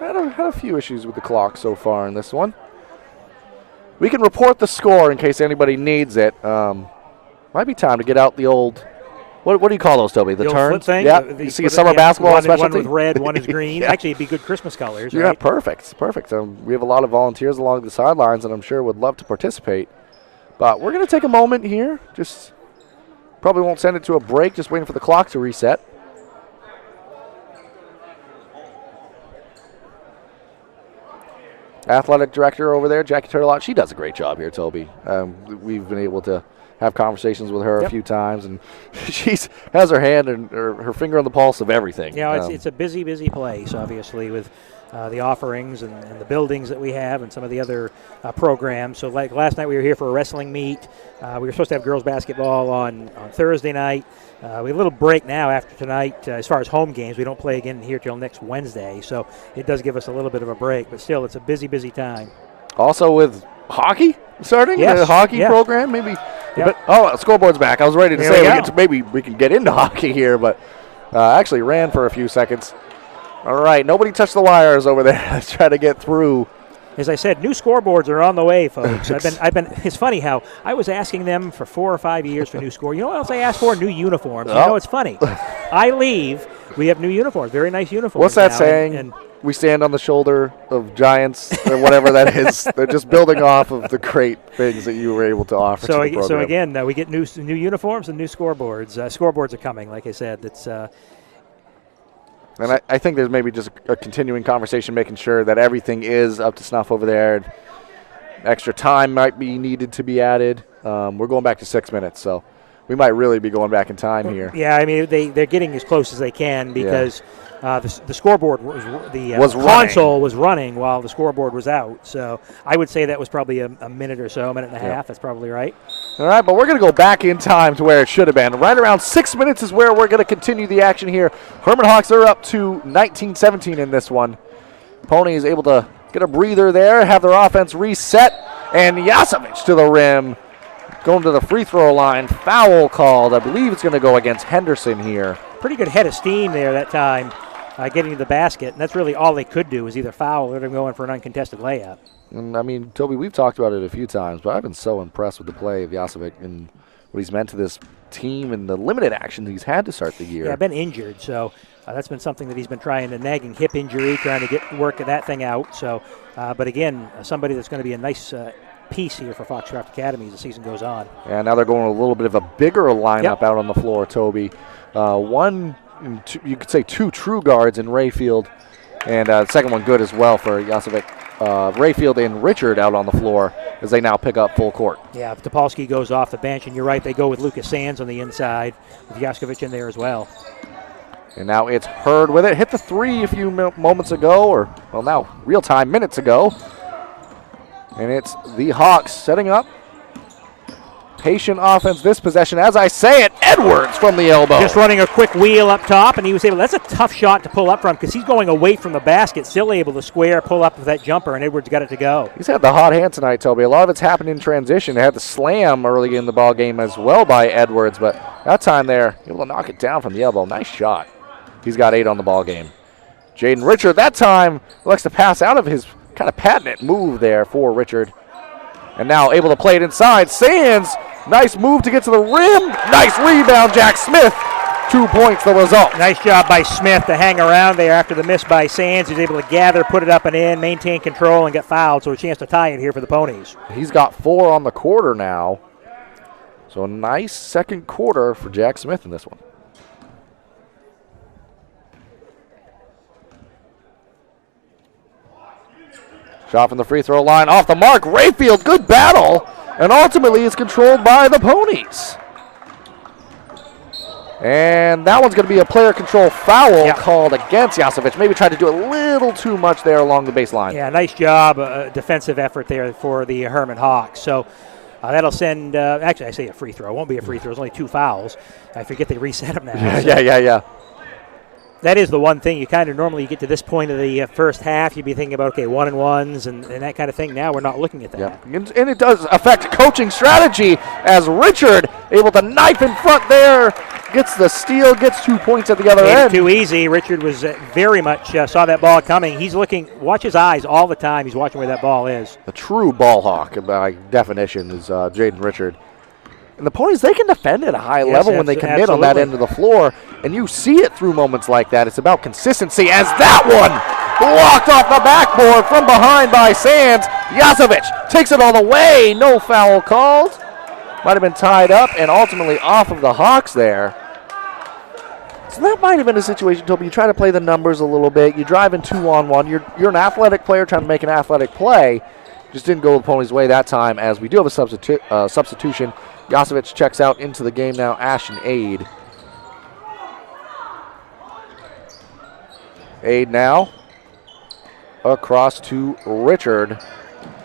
Had a few issues with the clock so far in this one. We can report the score in case anybody needs it. Might be time to get out the old... What do you call those, Toby? The turns? Thing? Yeah. You see a summer basketball specialty? One with red, one is green. Yeah. Actually, it'd be good Christmas colors, Yeah, right? perfect. We have a lot of volunteers along the sidelines that I'm sure would love to participate. But we're going to take a moment here. Just probably won't send it to a break, just waiting for the clock to reset. Athletic director over there, Jackie Turtelot, she does a great job here, Toby. We've been able to have conversations with her a few times, and she has her hand and her finger on the pulse of everything. Yeah, it's a busy place, obviously, with the offerings and the buildings that we have and some of the other programs. So like last night we were here for a wrestling meet. We were supposed to have girls basketball on Thursday night. We have a little break now after tonight as far as home games. We don't play again here till next Wednesday, so it does give us a little bit of a break. But still, it's a busy time. Also with hockey starting, yes. the hockey program, maybe. Yep. But, scoreboard's back. I was ready to There say maybe we can get into hockey here, but actually ran for a few seconds. All right, nobody touched the wires over there. Let's try to get through. As I said, new scoreboards are on the way, folks. I've been. It's funny how I was asking them for 4 or 5 years for new score. You know what else I asked for? New uniforms. Oh. You know, it's funny. I leave. We have new uniforms. Very nice uniforms. What's that now, saying? And we stand on the shoulder of giants or whatever that is. They're just building off of the great things that you were able to offer to the program. So again, we get new uniforms and new scoreboards. Scoreboards are coming, like I said. That's. And I think there's maybe just a continuing conversation, making sure that everything is up to snuff over there. Extra time might be needed to be added. We're going back to 6 minutes, so we might really be going back in time here. Yeah, I mean, they're getting as close as they can because the scoreboard was console was running while the scoreboard was out. So I would say that was probably a minute or so, a minute and a half. That's probably right. All right, but we're going to go back in time to where it should have been. Right around 6 minutes is where we're going to continue the action here. Hermon Hawks are up to 19-17 in this one. Pony is able to get a breather there, have their offense reset, and Yasovic to the rim. Going to the free throw line. Foul called. I believe it's going to go against Henderson here. Pretty good head of steam there that time, getting to the basket. And that's really all they could do is either foul or go in for an uncontested layup. And I mean, Toby, we've talked about it a few times, but I've been so impressed with the play of Yasovic and what he's meant to this team and the limited action he's had to start the year. Yeah, been injured, so that's been something that he's been trying, a nagging hip injury, trying to get work of that thing out. So, but again, somebody that's going to be a nice piece here for Foxcroft Academy as the season goes on. Yeah, now they're going a little bit of a bigger lineup out on the floor, Toby. You could say two true guards in Rayfield, and the second one good as well for Yasovic. Rayfield and Richard out on the floor as they now pick up full court. Yeah, Topolsky goes off the bench, and you're right, they go with Lucas Sands on the inside with Yaskovic in there as well. And now it's Hurd with it. Hit the three a few moments ago, now real-time minutes ago. And it's the Hawks setting up. Patient offense this possession. As I say it, Edwards from the elbow. Just running a quick wheel up top, and he was able, that's a tough shot to pull up from because he's going away from the basket, still able to square, pull up with that jumper, and Edwards got it to go. He's had the hot hand tonight, Toby. A lot of it's happened in transition. They had the slam early in the ball game as well by Edwards, but that time there, able to knock it down from the elbow. Nice shot. He's got 8 on the ball game. Jaden Richard, that time, likes to pass out of his kind of patented move there for Richard. And now able to play it inside. Sands, nice move to get to the rim. Nice rebound, Jack Smith. 2 points the result. Nice job by Smith to hang around there after the miss by Sands. He's able to gather, put it up and in, maintain control, and get fouled. So a chance to tie it here for the Ponies. He's got 4 on the quarter now. So a nice second quarter for Jack Smith in this one. Shot from the free throw line, off the mark. Rayfield, good battle. And ultimately it's controlled by the Ponies. And that one's going to be a player control foul called against Jasovich. Maybe tried to do a little too much there along the baseline. Yeah, nice job, defensive effort there for the Hermon Hawks. So that'll send, actually I say a free throw. It won't be a free throw. There's only 2 fouls. I forget they reset them now. Yeah. That is the one thing you kind of normally get to this point of the first half, you'd be thinking about, okay, 1-and-1s and that kind of thing. Now we're not looking at that. Yeah. And it does affect coaching strategy as Richard able to knife in front there, gets the steal, gets 2 points at the other end. Too easy. Richard was very much saw that ball coming. He's looking, watch his eyes all the time. He's watching where that ball is. A true ball hawk by definition is Jaden Richard. And the Ponies, they can defend at a high level when they commit on that end of the floor. And you see it through moments like that. It's about consistency as that one blocked off the backboard from behind by Sands. Jasovich takes it all the way. No foul called. Might have been tied up and ultimately off of the Hawks there. So that might have been a situation, Toby. You try to play the numbers a little bit. You drive in 2-on-1. You're an athletic player trying to make an athletic play. Just didn't go the Ponies' way that time as we do have a substitution. Jasovich checks out into the game now. Ashton Aid. Aid now across to Richard.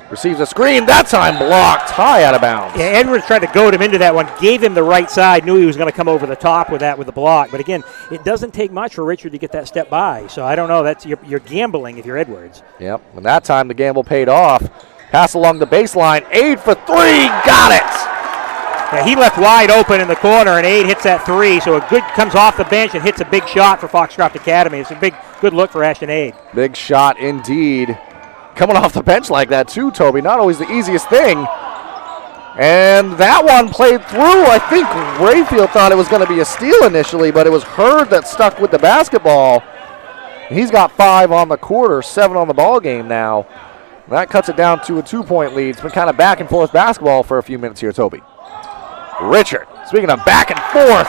Receives a screen. That time blocked. High out of bounds. Yeah, Edwards tried to goad him into that one. Gave him the right side. Knew he was going to come over the top with that with the block. But again, it doesn't take much for Richard to get that step by. So I don't know. That's you're gambling if you're Edwards. Yep. And that time the gamble paid off. Pass along the baseline. Aid for 3. Got it. Yeah, he left wide open in the corner, and Aid hits that 3. So a good comes off the bench and hits a big shot for Foxcroft Academy. It's a good look for Ashton Aid. Big shot indeed. Coming off the bench like that too, Toby. Not always the easiest thing. And that one played through. I think Rayfield thought it was going to be a steal initially, but it was Hurd that stuck with the basketball. He's got 5 on the quarter, 7 on the ball game now. That cuts it down to a 2-point lead. It's been kind of back and forth basketball for a few minutes here, Toby. Richard, speaking of back and forth,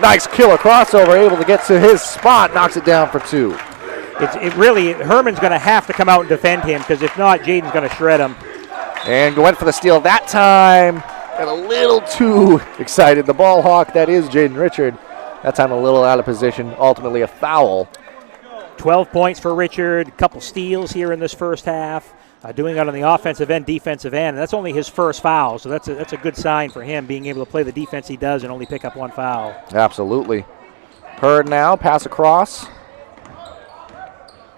nice killer crossover, able to get to his spot, knocks it down for 2. Hermon's going to have to come out and defend him because if not, Jaden's going to shred him. And went for the steal that time. Got a little too excited. The ball hawk, that is Jaden Richard. That time a little out of position. Ultimately a foul. 12 points for Richard, a couple steals here in this first half. Doing it on the offensive end, defensive end. And that's only his first foul, so that's a good sign for him, being able to play the defense he does and only pick up 1 foul. Absolutely. Hurd now, pass across.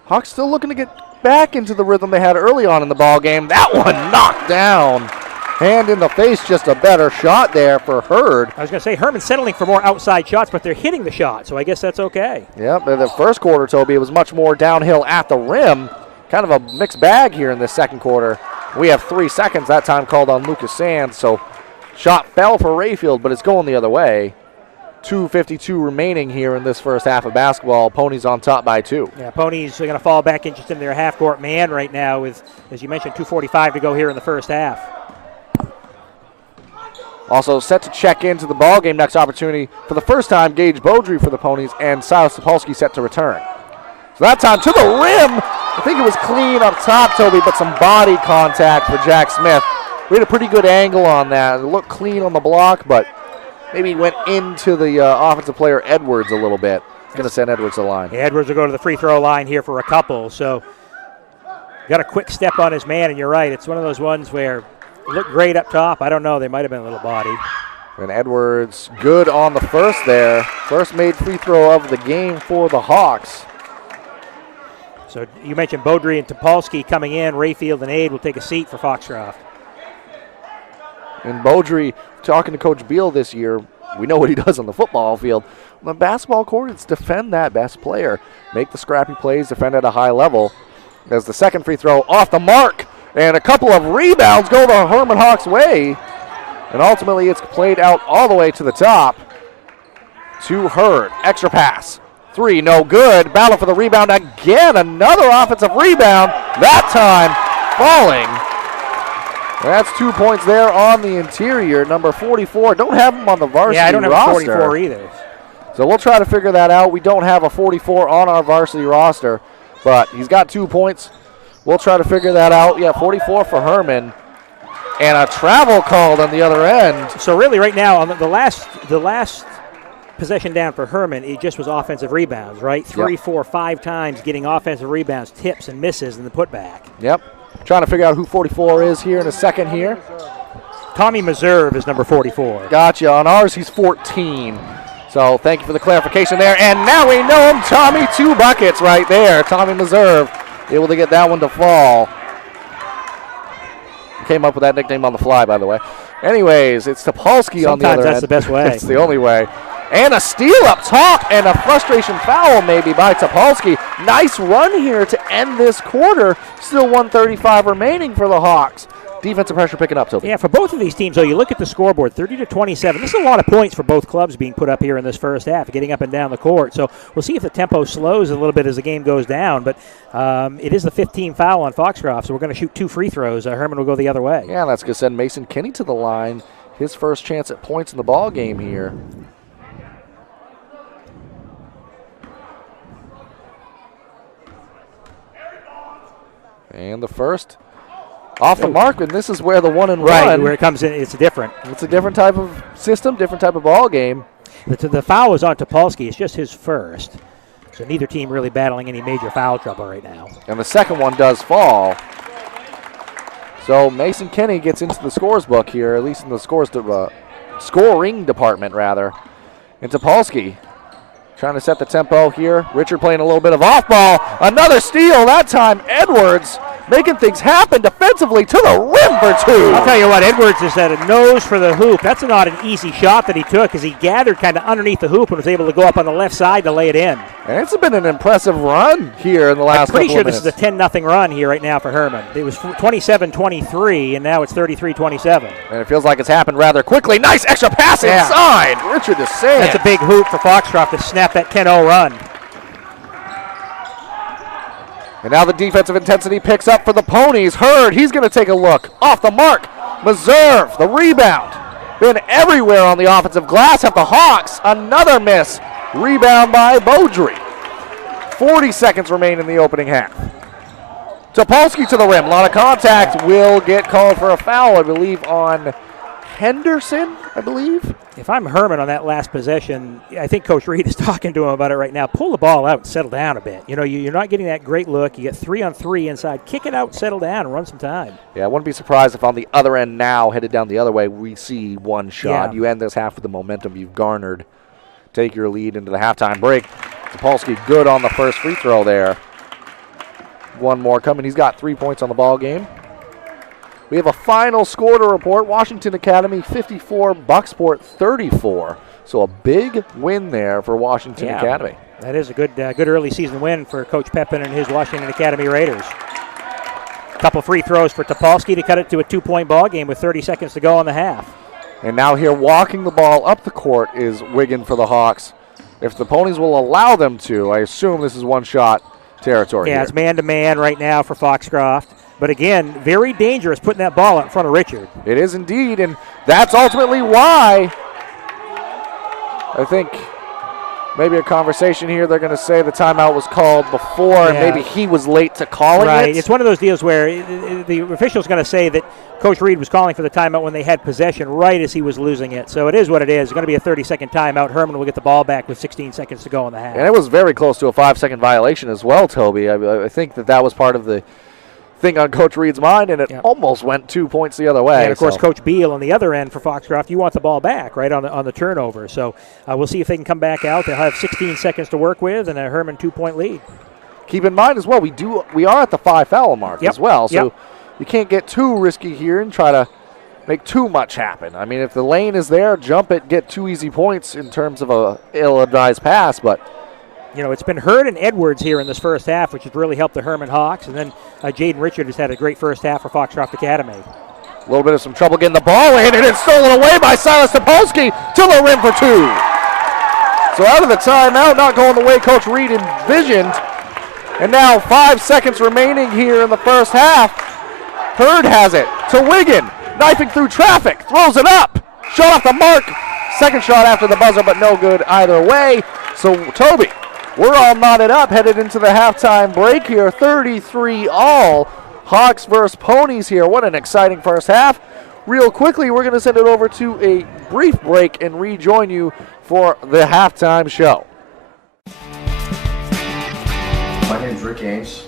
Hawks still looking to get back into the rhythm they had early on in the ball game. That one knocked down. Hand in the face, just a better shot there for Hurd. I was going to say, Hermon's settling for more outside shots, but they're hitting the shot, so I guess that's okay. Yep, in the first quarter, Toby, it was much more downhill at the rim. Kind of a mixed bag here in this second quarter. We have 3 seconds that time called on Lucas Sands, so shot fell for Rayfield, but it's going the other way. 2:52 remaining here in this first half of basketball. Ponies on top by 2. Yeah, Ponies are going to fall back into their half-court man right now with, as you mentioned, 2:45 to go here in the first half. Also set to check into the ball game next opportunity. For the first time, Gage Beaudry for the Ponies and Silas Sapolsky set to return. So that time to the rim. I think it was clean up top, Toby, but some body contact for Jack Smith. We had a pretty good angle on that. It looked clean on the block, but maybe went into the offensive player Edwards a little bit. It's going to send Edwards to the line. Yeah, Edwards will go to the free throw line here for a couple. So got a quick step on his man, and you're right. It's one of those ones where Looked great up top. I don't know. They might have been a little body. And Edwards good on the first there. First made free throw of the game for the Hawks. So you mentioned Beaudry and Topolsky coming in. Rayfield and Aid will take a seat for Foxcroft. And Beaudry, talking to Coach Beal this year, we know what he does on the football field. On the basketball court, it's defend that best player. Make the scrappy plays, defend at a high level. As the second free throw off the mark. And a couple of rebounds go the Hermon Hawks' way. And ultimately, it's played out all the way to the top to Hurd. Extra pass. 3, no good. Battle for the rebound again. Another offensive rebound. That time falling. That's 2 points there on the interior. Number 44. Don't have him on the varsity roster. Yeah, I don't have a 44 either. So we'll try to figure that out. We don't have a 44 on our varsity roster, but he's got 2 points. We'll try to figure that out. Yeah, 44 for Hermon. And a travel called on the other end. So really right now, on the last possession down for Hermon, it just was offensive rebounds, right? 3, 4, 5 times getting offensive rebounds, tips and misses in the putback. Yep. Trying to figure out who 44 is here in a second here. Tommy Meserve is number 44. Gotcha. On ours, he's 14. So thank you for the clarification there. And now we know him, Tommy, 2 buckets right there. Tommy Meserve able to get that one to fall. Came up with that nickname on the fly, by the way. Anyways, it's Topolsky on the other end. Sometimes that's the best way. It's the only way. And a steal up top and a frustration foul maybe by Topolsky. Nice run here to end this quarter. Still 1:35 remaining for the Hawks. Defensive pressure picking up, Toby. Yeah, for both of these teams, though, you look at the scoreboard, 30-27. This is a lot of points for both clubs being put up here in this first half, getting up and down the court. So we'll see if the tempo slows a little bit as the game goes down. But it is the 15th foul on Foxcroft, so we're going to shoot 2 free throws. Hermon will go the other way. Yeah, that's good. Send Mason Kinney to the line. His first chance at points in the ball game here. And the first off the mark, and this is where the 1 and 1. Right, where it comes in, it's different. It's a different type of system, different type of ball game. The foul is on Topolsky. It's just his first. So neither team really battling any major foul trouble right now. And the second one does fall. So Mason Kinney gets into the scores book here, at least in the scoring department, rather. And Topolsky trying to set the tempo here. Richard playing a little bit of off ball. Another steal, that time Edwards making things happen defensively to the rim for 2. I'll tell you what, Edwards is at a nose for the hoop. That's not an easy shot that he took as he gathered kind of underneath the hoop and was able to go up on the left side to lay it in. And it's been an impressive run here in the last couple of minutes. I'm pretty sure this is a 10-0 run here right now for Hermon. It was 27-23, and now it's 33-27. And it feels like it's happened rather quickly. Nice extra pass inside. Richard DeSantis. That's a big hoop for Foxcroft to snap that 10-0 run. And now the defensive intensity picks up for the Ponies. Hurd, he's going to take a look. Off the mark. Meserve, the rebound. Been everywhere on the offensive glass at the Hawks. Another miss. Rebound by Beaudry. 40 seconds remain in the opening half. Topolsky to the rim. A lot of contact. Will get called for a foul, I believe, on Henderson, I believe. If I'm Hermon on that last possession, I think Coach Reed is talking to him about it right now. Pull the ball out and settle down a bit. You know, you're not getting that great look. You get 3-on-3 inside. Kick it out, settle down, and run some time. Yeah, I wouldn't be surprised if on the other end now, headed down the other way, we see one shot. Yeah. You end this half with the momentum you've garnered. Take your lead into the halftime break. Topolsky good on the first free throw there. One more coming. He's got 3 points on the ball game. We have a final score to report. Washington Academy 54, Bucksport 34. So a big win there for Washington Academy. That is a good early season win for Coach Pepin and his Washington Academy Raiders. A couple free throws for Topolsky to cut it to a 2-point ball game with 30 seconds to go in the half. And now here walking the ball up the court is Wiggin for the Hawks. If the Ponies will allow them to, I assume this is one-shot territory here. It's man-to-man right now for Foxcroft. But again, very dangerous putting that ball out in front of Richard. It is indeed, and that's ultimately why I think maybe a conversation here. They're going to say the timeout was called before, and maybe he was late to calling it. Right, it's one of those deals where the official's going to say that Coach Reed was calling for the timeout when they had possession right as he was losing it. So it is what it is. It's going to be a 30-second timeout. Hermon will get the ball back with 16 seconds to go in the half. And it was very close to a 5-second violation as well, Toby. I think that was part of the thing on Coach Reed's mind, and it almost went 2 points the other way. And, of course, Coach Beal on the other end for Foxcroft, you want the ball back, right, on the turnover. So we'll see if they can come back out. They'll have 16 seconds to work with and a Hermon 2-point lead. Keep in mind as well, we are at the 5 foul mark as well, so you can't get too risky here and try to make too much happen. I mean, if the lane is there, jump it, get 2 easy points in terms of a ill-advised pass, but it's been Hurd and Edwards here in this first half, which has really helped the Hermon Hawks. And then Jaden Richard has had a great first half for Foxcroft Academy. A little bit of some trouble getting the ball in, and it's stolen away by Silas Topolsky to the rim for 2. So out of the timeout, not going the way Coach Reed envisioned. And now 5 seconds remaining here in the first half. Hurd has it to Wiggin, knifing through traffic, throws it up. Shot off the mark. Second shot after the buzzer, but no good either way. So Toby, we're all knotted up, headed into the halftime break here. 33-all. Hawks versus Ponies here. What an exciting first half. Real quickly, we're going to send it over to a brief break and rejoin you for the halftime show. My name's Rick Ames,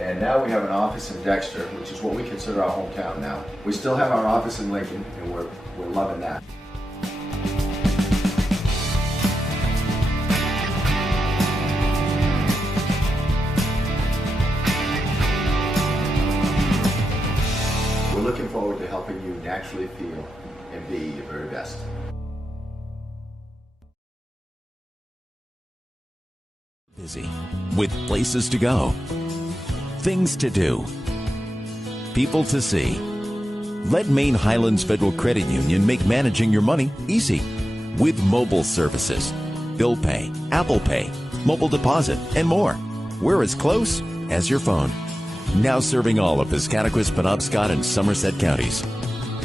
and now we have an office in Dexter, which is what we consider our hometown now. We still have our office in Lincoln, and we're loving that. We're looking forward to helping you naturally feel and be your very best. Busy with places to go, things to do, people to see. Let Maine Highlands Federal Credit Union make managing your money easy with mobile services, bill pay, Apple Pay, mobile deposit, and more. We're as close as your phone. Now serving all of Piscataquis, Penobscot, and Somerset counties.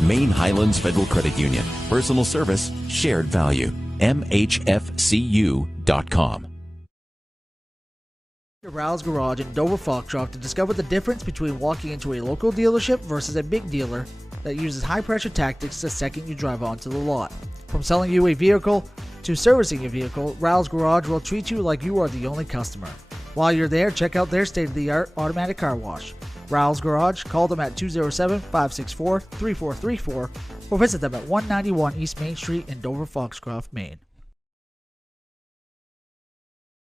Maine Highlands Federal Credit Union. Personal service, shared value. MHFCU.com. Rouse Garage in Dover Foxcroft to discover the difference between walking into a local dealership versus a big dealer that uses high-pressure tactics the second you drive onto the lot. From selling you a vehicle to servicing a vehicle, Rouse Garage will treat you like you are the only customer. While you're there, check out their state-of-the-art automatic car wash. Rouse Garage, call them at 207-564-3434 or visit them at 191 East Main Street in Dover Foxcroft, Maine.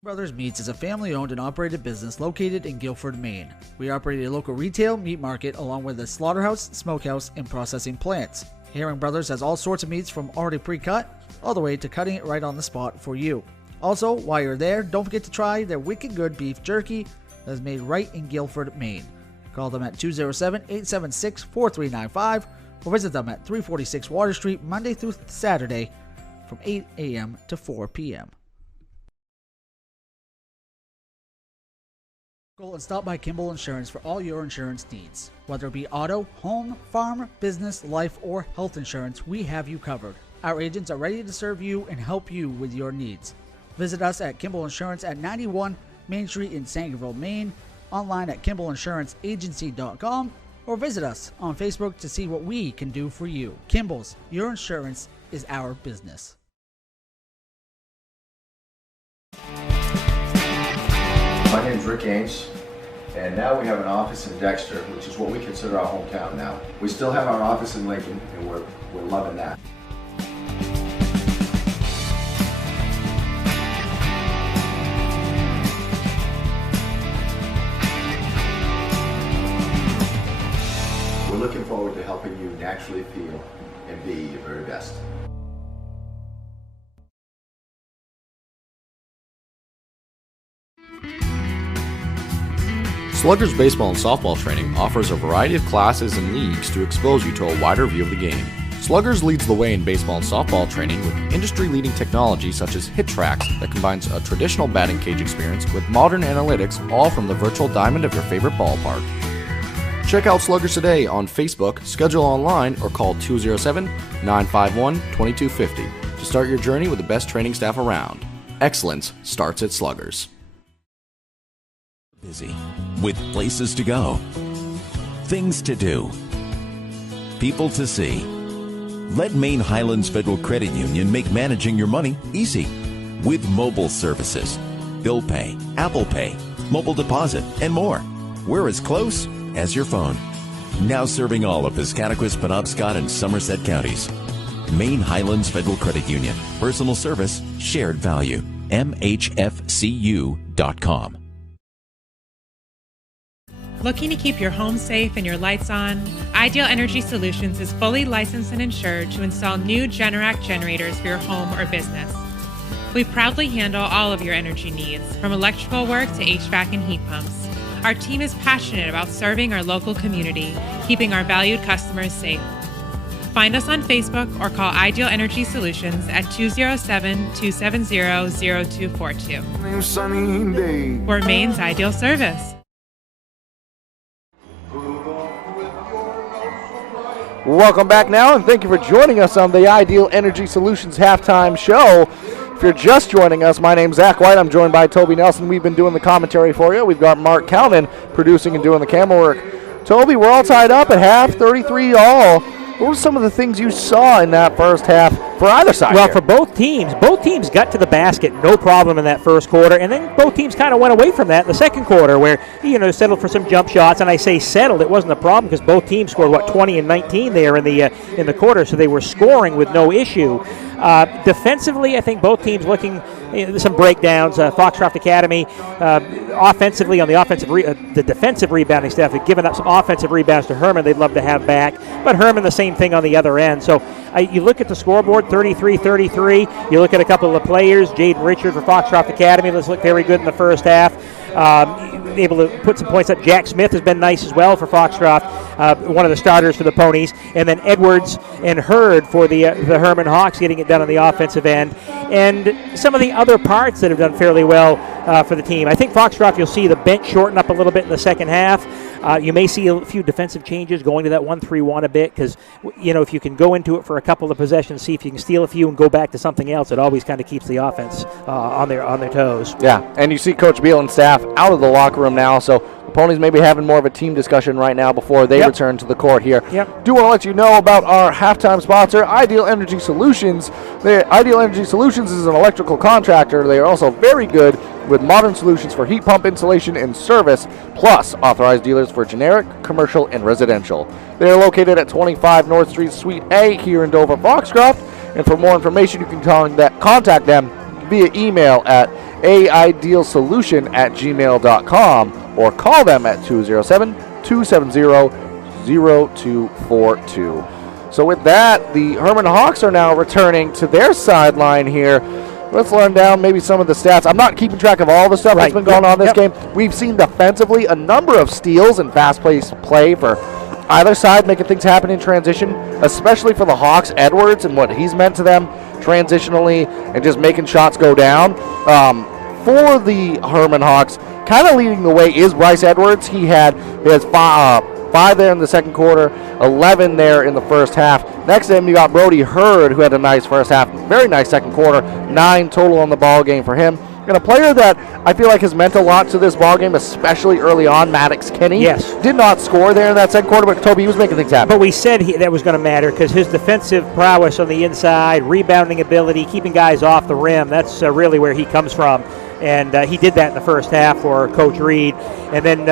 Brothers Meats is a family-owned and operated business located in Guilford, Maine. We operate a local retail meat market along with a slaughterhouse, smokehouse, and processing plants. Herring Brothers has all sorts of meats from already pre-cut all the way to cutting it right on the spot for you. Also, while you're there, don't forget to try their wicked good beef jerky that is made right in Guilford, Maine. Call them at 207-876-4395 or visit them at 346 Water Street Monday through Saturday from 8 a.m. to 4 p.m. Go and stop by Kimball Insurance for all your insurance needs. Whether it be auto, home, farm, business, life, or health insurance, we have you covered. Our agents are ready to serve you and help you with your needs. Visit us at Kimball Insurance at 91 Main Street in Sangerville, Maine, online at KimballInsuranceAgency.com, or visit us on Facebook to see what we can do for you. Kimball's, your insurance is our business. My name's Rick Ames, and now we have an office in Dexter, which is what we consider our hometown now. We still have our office in Lincoln, and we're loving that. We're looking forward to helping you naturally feel and be your very best. Sluggers baseball and softball training offers a variety of classes and leagues to expose you to a wider view of the game. Sluggers leads the way in baseball and softball training with industry-leading technology such as Hit Tracks that combines a traditional batting cage experience with modern analytics, all from the virtual diamond of your favorite ballpark. Check out Sluggers today on Facebook, schedule online, or call 207-951-2250 to start your journey with the best training staff around. Excellence starts at Sluggers. Busy with places to go, things to do, people to see. Let Maine Highlands Federal Credit Union make managing your money easy with mobile services, bill pay, Apple Pay, mobile deposit, and more. We're as close as your phone. Now serving all of Piscataquis, Penobscot, and Somerset counties. Maine Highlands Federal Credit Union. Personal service, shared value. MHFCU.com. Looking to keep your home safe and your lights on? Ideal Energy Solutions is fully licensed and insured to install new Generac generators for your home or business. We proudly handle all of your energy needs, from electrical work to HVAC and heat pumps. Our team is passionate about serving our local community, keeping our valued customers safe. Find us on Facebook or call Ideal Energy Solutions at 207-270-0242. We're Maine's ideal service. Welcome back now, and thank you for joining us on the Ideal Energy Solutions halftime show. If you're just joining us, my name's Zach White. I'm joined by Toby Nelson. We've been doing the commentary for you. We've got Mark Kalman producing and doing the camera work. Toby, we're all tied up at half, 33-all. What were some of the things you saw in that first half for either side? Well, here? for both teams got to the basket, no problem in that first quarter, and then both teams kind of went away from that in the second quarter, where settled for some jump shots. And I say settled; it wasn't a problem because both teams scored 20 and 19 there in the quarter, so they were scoring with no issue. Defensively, I think both teams looking some breakdowns. Foxcroft Academy, offensively on the the defensive rebounding staff, had given up some offensive rebounds to Hermon. They'd love to have back, but Hermon the same thing on the other end. So you look at the scoreboard, 33-33. You look at a couple of the players. Jaden Richard for Foxcroft Academy. Let's look very good in the first half. Able to put some points up. Jack Smith has been nice as well for Foxcroft, one of the starters for the Ponies. And then Edwards and Hurd for the Hermon Hawks, getting it done on the offensive end. And some of the other parts that have done fairly well for the team. I think Foxcroft, you'll see the bench shorten up a little bit in the second half. You may see a few defensive changes going to that 1-3-1 a bit because, if you can go into it for a couple of possessions, see if you can steal a few and go back to something else, it always kind of keeps the offense on their toes. Yeah, and you see Coach Beal and staff out of the locker room now, so the Ponies may be having more of a team discussion right now before they return to the court here. Do want to let you know about our halftime sponsor, Ideal Energy Solutions. Ideal Energy Solutions is an electrical contractor. They are also very good with modern solutions for heat pump installation and service, plus authorized dealers for generic, commercial, and residential. They are located at 25 North Street, Suite A here in Dover, Foxcroft. And for more information, you can contact them via email at aidealsolution@gmail.com or call them at 207-270-0242. So with that, the Hermon Hawks are now returning to their sideline here. Let's learn down maybe some of the stats. I'm not keeping track of all the stuff that's been going on this game. We've seen defensively a number of steals and fast-paced play for either side, making things happen in transition, especially for the Hawks. Edwards and what he's meant to them transitionally and just making shots go down. For the Hermon Hawks, kind of leading the way is Bryce Edwards. He has 5 there in the second quarter, 11 there in the first half. Next to him, you got Brody Hurd, who had a nice first half, very nice second quarter, 9 total on the ball game for him. And a player that I feel like has meant a lot to this ball game, especially early on, Maddox Kinney. Yes. Did not score there in that second quarter, but Toby, he was making things happen. But we said that was going to matter because his defensive prowess on the inside, rebounding ability, keeping guys off the rim, that's really where he comes from. And he did that in the first half for Coach Reed. And then,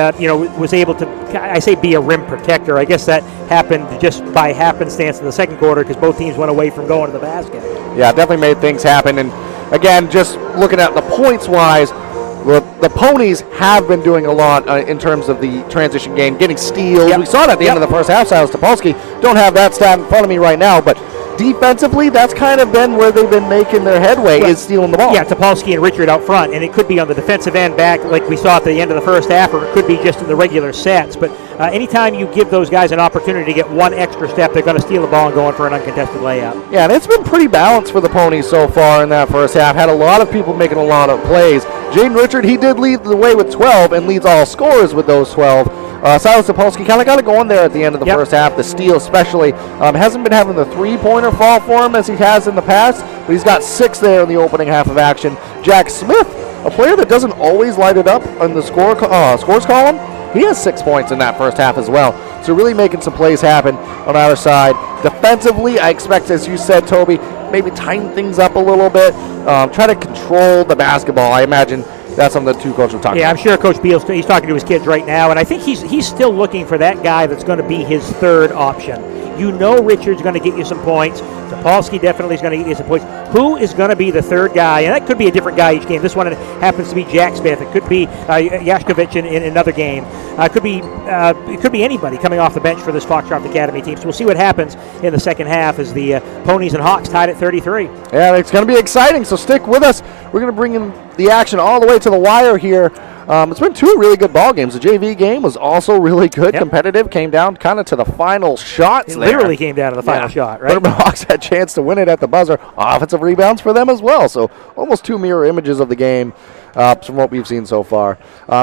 was able to, I say, be a rim protector. I guess that happened just by happenstance in the second quarter because both teams went away from going to the basket. Yeah, definitely made things happen. And, again, just looking at the points-wise, the Ponies have been doing a lot in terms of the transition game, getting steals. We saw it at the end of the first half. Silas Topolsky, don't have that stat in front of me right now, but defensively, that's kind of been where they've been making their headway, is stealing the ball. Yeah, Topolsky and Richard out front, and it could be on the defensive end back like we saw at the end of the first half, or it could be just in the regular sets. But anytime you give those guys an opportunity to get one extra step, they're going to steal the ball and go in for an uncontested layup. Yeah, and it's been pretty balanced for the Ponies so far in that first half. Had a lot of people making a lot of plays. Jaden Richard, he did lead the way with 12 and leads all scorers with those 12. Silas Topolsky kind of got it going there at the end of the first half. The steal especially. Hasn't been having the three-pointer fall for him as he has in the past, but he's got 6 there in the opening half of action. Jack Smith, a player that doesn't always light it up in the scores column, he has 6 points in that first half as well. So really making some plays happen on either side. Defensively, I expect, as you said, Toby, maybe tighten things up a little bit. Try to control the basketball. I imagine that's something the two coaches are talking Yeah, about. I'm sure Coach Beal's he's talking to his kids right now, and I think he's still looking for that guy that's going to be his third option. You know Richard's going to get you some points. Topolsky definitely is going to get you some points. Who is going to be the third guy? And that could be a different guy each game. This one happens to be Jack Smith. It could be Yashkovich in another game. It could be anybody coming off the bench for this Foxcroft Academy team. So we'll see what happens in the second half as the Ponies and Hawks tied at 33. Yeah, it's going to be exciting, so stick with us. We're going to bring in the action all the way to the wire here. It's been two really good ball games. The JV game was also really good, competitive, came down kind of to the final shots. It literally came down to the final shot, right? Hermon Hawks had a chance to win it at the buzzer. Offensive rebounds for them as well, so almost two mirror images of the game from what we've seen so far.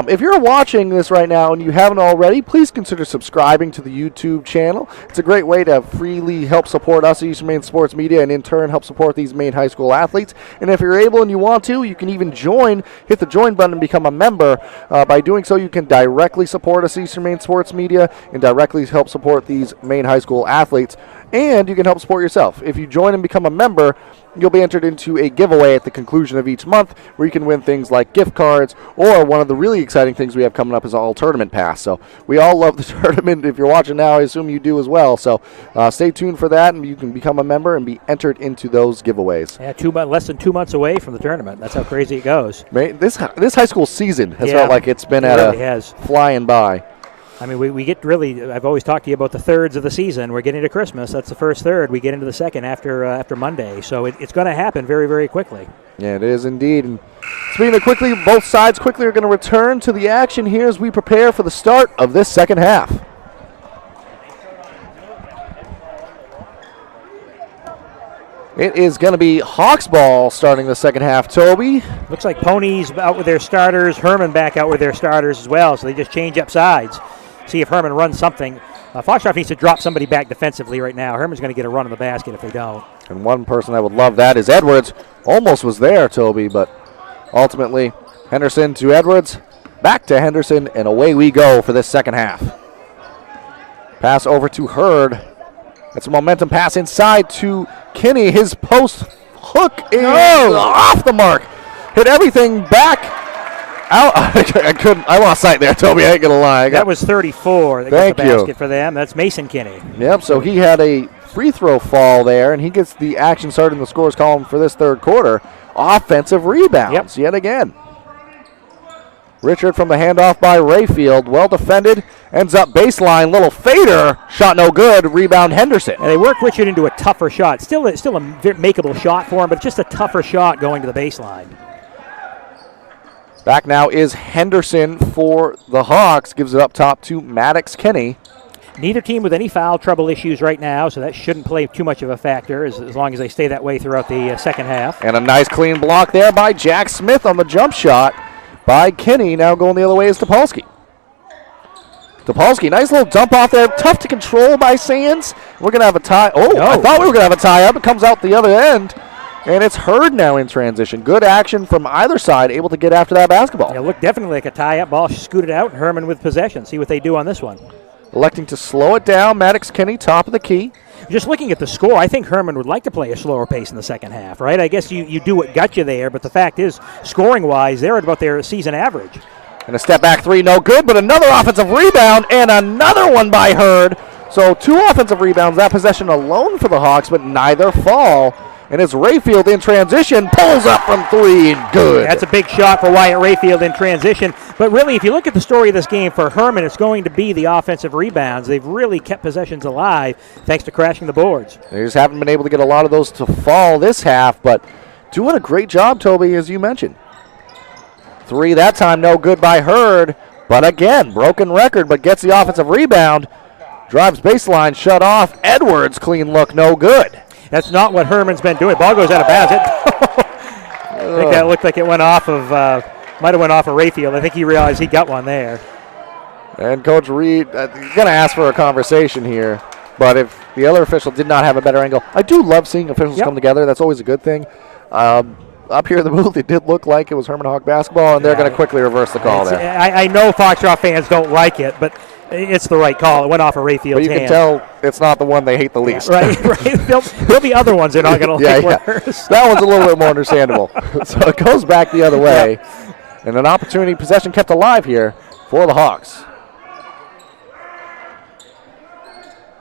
If you're watching this right now and you haven't already, please consider subscribing to the YouTube channel. It's a great way to freely help support us at Eastern Maine Sports Media and in turn help support these Maine high school athletes. And if you're able and you want to, you can even hit the join button and become a member. By doing so, you can directly support us at Eastern Maine Sports Media and directly help support these Maine high school athletes. And you can help support yourself. If you join and become a member, you'll be entered into a giveaway at the conclusion of each month where you can win things like gift cards, or one of the really exciting things we have coming up is all tournament pass. So we all love the tournament. If you're watching now, I assume you do as well. So stay tuned for that, and you can become a member and be entered into those giveaways. Yeah, less than 2 months away from the tournament. That's how crazy it goes. This high school season has felt like it's been flying by. I mean, we get really, I've always talked to you about the thirds of the season. We're getting to Christmas. That's the first third. We get into the second after Monday. So it's going to happen very, very quickly. Yeah, it is indeed. And speaking of quickly, both sides quickly are going to return to the action here as we prepare for the start of this second half. It is going to be Hawks ball starting the second half, Toby. Looks like Ponies out with their starters, Hermon back out with their starters as well, so they just change up sides. See if Hermon runs something. Foxcroft needs to drop somebody back defensively right now. Hermon's going to get a run in the basket if they don't. And one person that would love that is Edwards. Almost was there, Toby, but ultimately Henderson to Edwards, back to Henderson, and away we go for this second half. Pass over to Hurd. That's a momentum pass inside to Kinney. His post hook is off the mark. Hit everything back out. I lost sight there, Toby. I ain't going to lie. That was 34. Got the basket for them. That's Mason Kinney. Yep, so he had a free throw fall there, and he gets the action started in the scores column for this third quarter. Offensive rebounds yet again. Richard from the handoff by Rayfield. Well defended. Ends up baseline. Little fader. Shot no good. Rebound Henderson. And they work Richard into a tougher shot. Still a makeable shot for him, but just a tougher shot going to the baseline. Back now is Henderson for the Hawks. Gives it up top to Maddox Kinney. Neither team with any foul trouble issues right now, so that shouldn't play too much of a factor as long as they stay that way throughout the second half. And a nice clean block there by Jack Smith on the jump shot by Kinney. Now going the other way is Topolsky. Topolsky, nice little dump off there. Tough to control by Sands. We're going to have a tie. I thought we were going to have a tie up. It comes out the other end. And it's Hurd now in transition. Good action from either side, able to get after that basketball. Yeah, looked definitely like a tie-up ball. Scooted out, and Hermon with possession. See what they do on this one. Electing to slow it down. Maddox Kinney, top of the key. Just looking at the score, I think Hermon would like to play a slower pace in the second half, right? I guess you do what got you there, but the fact is, scoring-wise, they're at about their season average. And a step back three, no good, but another offensive rebound and another one by Hurd. So two offensive rebounds, that possession alone for the Hawks, but neither fall. And it's Rayfield in transition, pulls up from three, good. That's a big shot for Wyatt Rayfield in transition. But really, if you look at the story of this game for Hermon, it's going to be the offensive rebounds. They've really kept possessions alive thanks to crashing the boards. They just haven't been able to get a lot of those to fall this half, but doing a great job, Toby, as you mentioned. Three that time, no good by Hurd. But again, broken record, but gets the offensive rebound. Drives baseline, shut off. Edwards, clean look, no good. That's not what Hermon's been doing. Ball goes out of bounds. I think that looked like it went off of, might have went off of Rayfield. I think he realized he got one there. And Coach Reed, going to ask for a conversation here, but if the other official did not have a better angle, I do love seeing officials come together. That's always a good thing. Up here in the booth, it did look like it was Hermon Hawk basketball, and they're going to quickly reverse the call there. I know Foxcroft fans don't like it, but it's the right call. It went off of Rayfield's hand. But you can tell it's not the one they hate the least. Right. There'll be other ones they're not going to like worse. That one's a little bit more understandable. So it goes back the other way. And an opportunity possession kept alive here for the Hawks.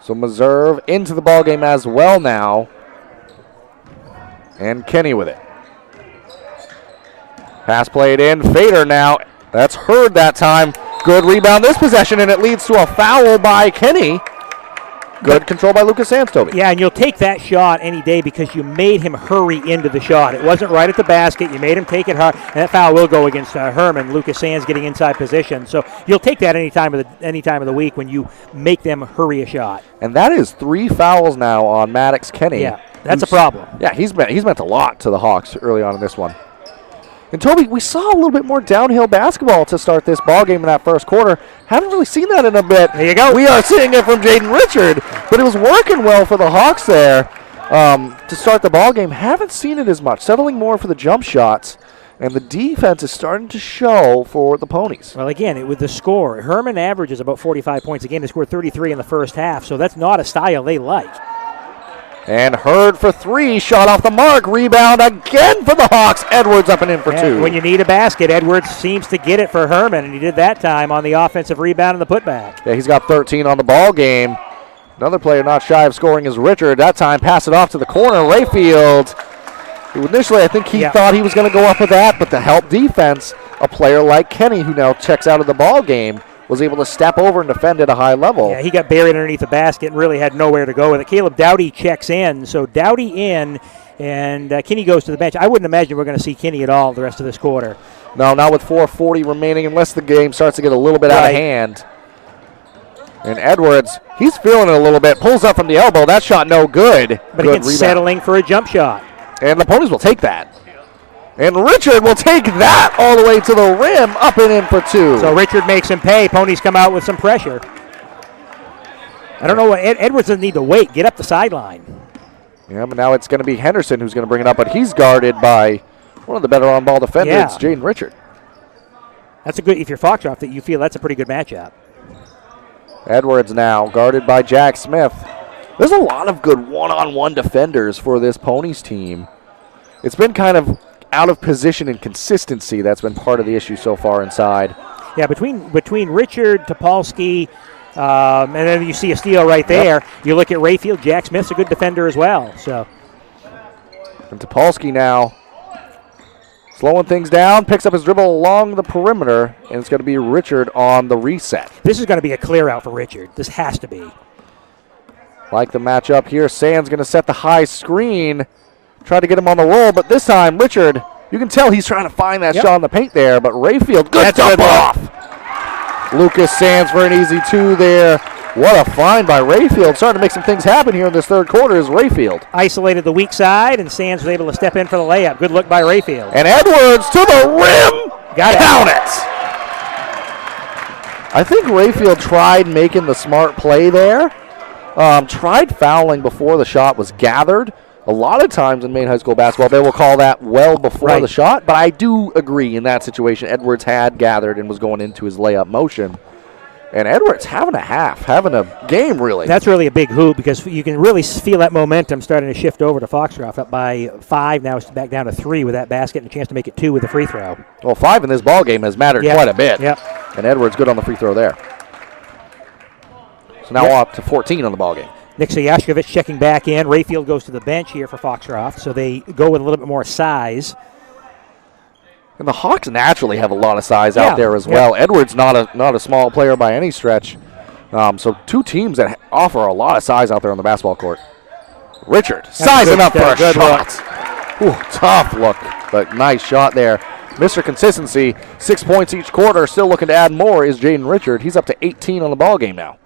So Meserve into the ballgame as well now. And Kenny with it. Pass played in. Fader now. That's Hurd that time. Good rebound this possession, and it leads to a foul by Kenny. Good control by Lucas Sands, Toby. Yeah, and you'll take that shot any day because you made him hurry into the shot. It wasn't right at the basket. You made him take it hard, and that foul will go against Hermon. Lucas Sands getting inside position. So you'll take that any time of the week when you make them hurry a shot. And that is 3 fouls now on Maddox Kenny. Yeah, that's a problem. Yeah, he's meant a lot to the Hawks early on in this one. And Toby, we saw a little bit more downhill basketball to start this ball game in that first quarter. Haven't really seen that in a bit. There you go. We are seeing it from Jaden Richard, but it was working well for the Hawks there to start the ball game. Haven't seen it as much, settling more for the jump shots, and the defense is starting to show for the Ponies. Well, again, with the score, Hermon averages about 45 points a game. They scored 33 in the first half, so that's not a style they like. And Hurd for 3, shot off the mark, rebound again for the Hawks. Edwards up and in for 2. When you need a basket, Edwards seems to get it for Hermon, and he did that time on the offensive rebound and the putback. Yeah, he's got 13 on the ball game. Another player not shy of scoring is Richard. That time, pass it off to the corner. Rayfield, who initially I think he thought he was going to go up with that, but to help defense, a player like Kenny, who now checks out of the ball game, was able to step over and defend at a high level. Yeah, he got buried underneath the basket and really had nowhere to go with it. Caleb Dowdy checks in. So Dowdy in, and Kinney goes to the bench. I wouldn't imagine we're going to see Kinney at all the rest of this quarter. No, not with 4:40 remaining, unless the game starts to get a little bit out of hand. And Edwards, he's feeling it a little bit. Pulls up from the elbow. That shot no good. But good again, settling for a jump shot. And the Ponies will take that. And Richard will take that all the way to the rim, up and in for 2. So Richard makes him pay. Ponies come out with some pressure. I don't know what Edwards doesn't need to wait. Get up the sideline. Yeah, but now it's going to be Henderson who's going to bring it up, but he's guarded by one of the better on-ball defenders, Jaden Richard. That's a good, if you're Foxcroft, that you feel that's a pretty good matchup. Edwards now guarded by Jack Smith. There's a lot of good one-on-one defenders for this Ponies team. It's been kind of out of position and consistency. That's been part of the issue so far inside. Yeah, between Richard, Topolsky, and then you see a steal right there. Yep. You look at Rayfield, Jack Smith's a good defender as well. So, and Topolsky now slowing things down, picks up his dribble along the perimeter, and it's going to be Richard on the reset. This is going to be a clear out for Richard. This has to be. Like the matchup here, Sand's going to set the high screen. Try to get him on the roll, but this time, Richard, you can tell he's trying to find that shot in the paint there, but Rayfield, good dump off. Lucas Sands for an easy 2 there. What a find by Rayfield. Starting to make some things happen here in this third quarter is Rayfield. Isolated the weak side, and Sands was able to step in for the layup. Good look by Rayfield. And Edwards to the rim. Count it. I think Rayfield tried making the smart play there. Tried fouling before the shot was gathered. A lot of times in Maine high school basketball, they will call that well before the shot, but I do agree in that situation, Edwards had gathered and was going into his layup motion. And Edwards having a game, really. That's really a big hoop because you can really feel that momentum starting to shift over to Foxcroft. Up by 5, now it's back down to 3 with that basket and a chance to make it 2 with a free throw. Well, 5 in this ball game has mattered quite a bit. Yep. And Edwards good on the free throw there. So now up to 14 on the ball game. Nick Sayashkovich checking back in. Rayfield goes to the bench here for Foxcroft, so they go with a little bit more size. And the Hawks naturally have a lot of size out there as well. Edwards not a small player by any stretch. So two teams that offer a lot of size out there on the basketball court. Richard sizing up for a shot. Ooh, tough look, but nice shot there. Mr. Consistency, 6 points each quarter. Still looking to add more is Jaden Richard. He's up to 18 on the ball game now.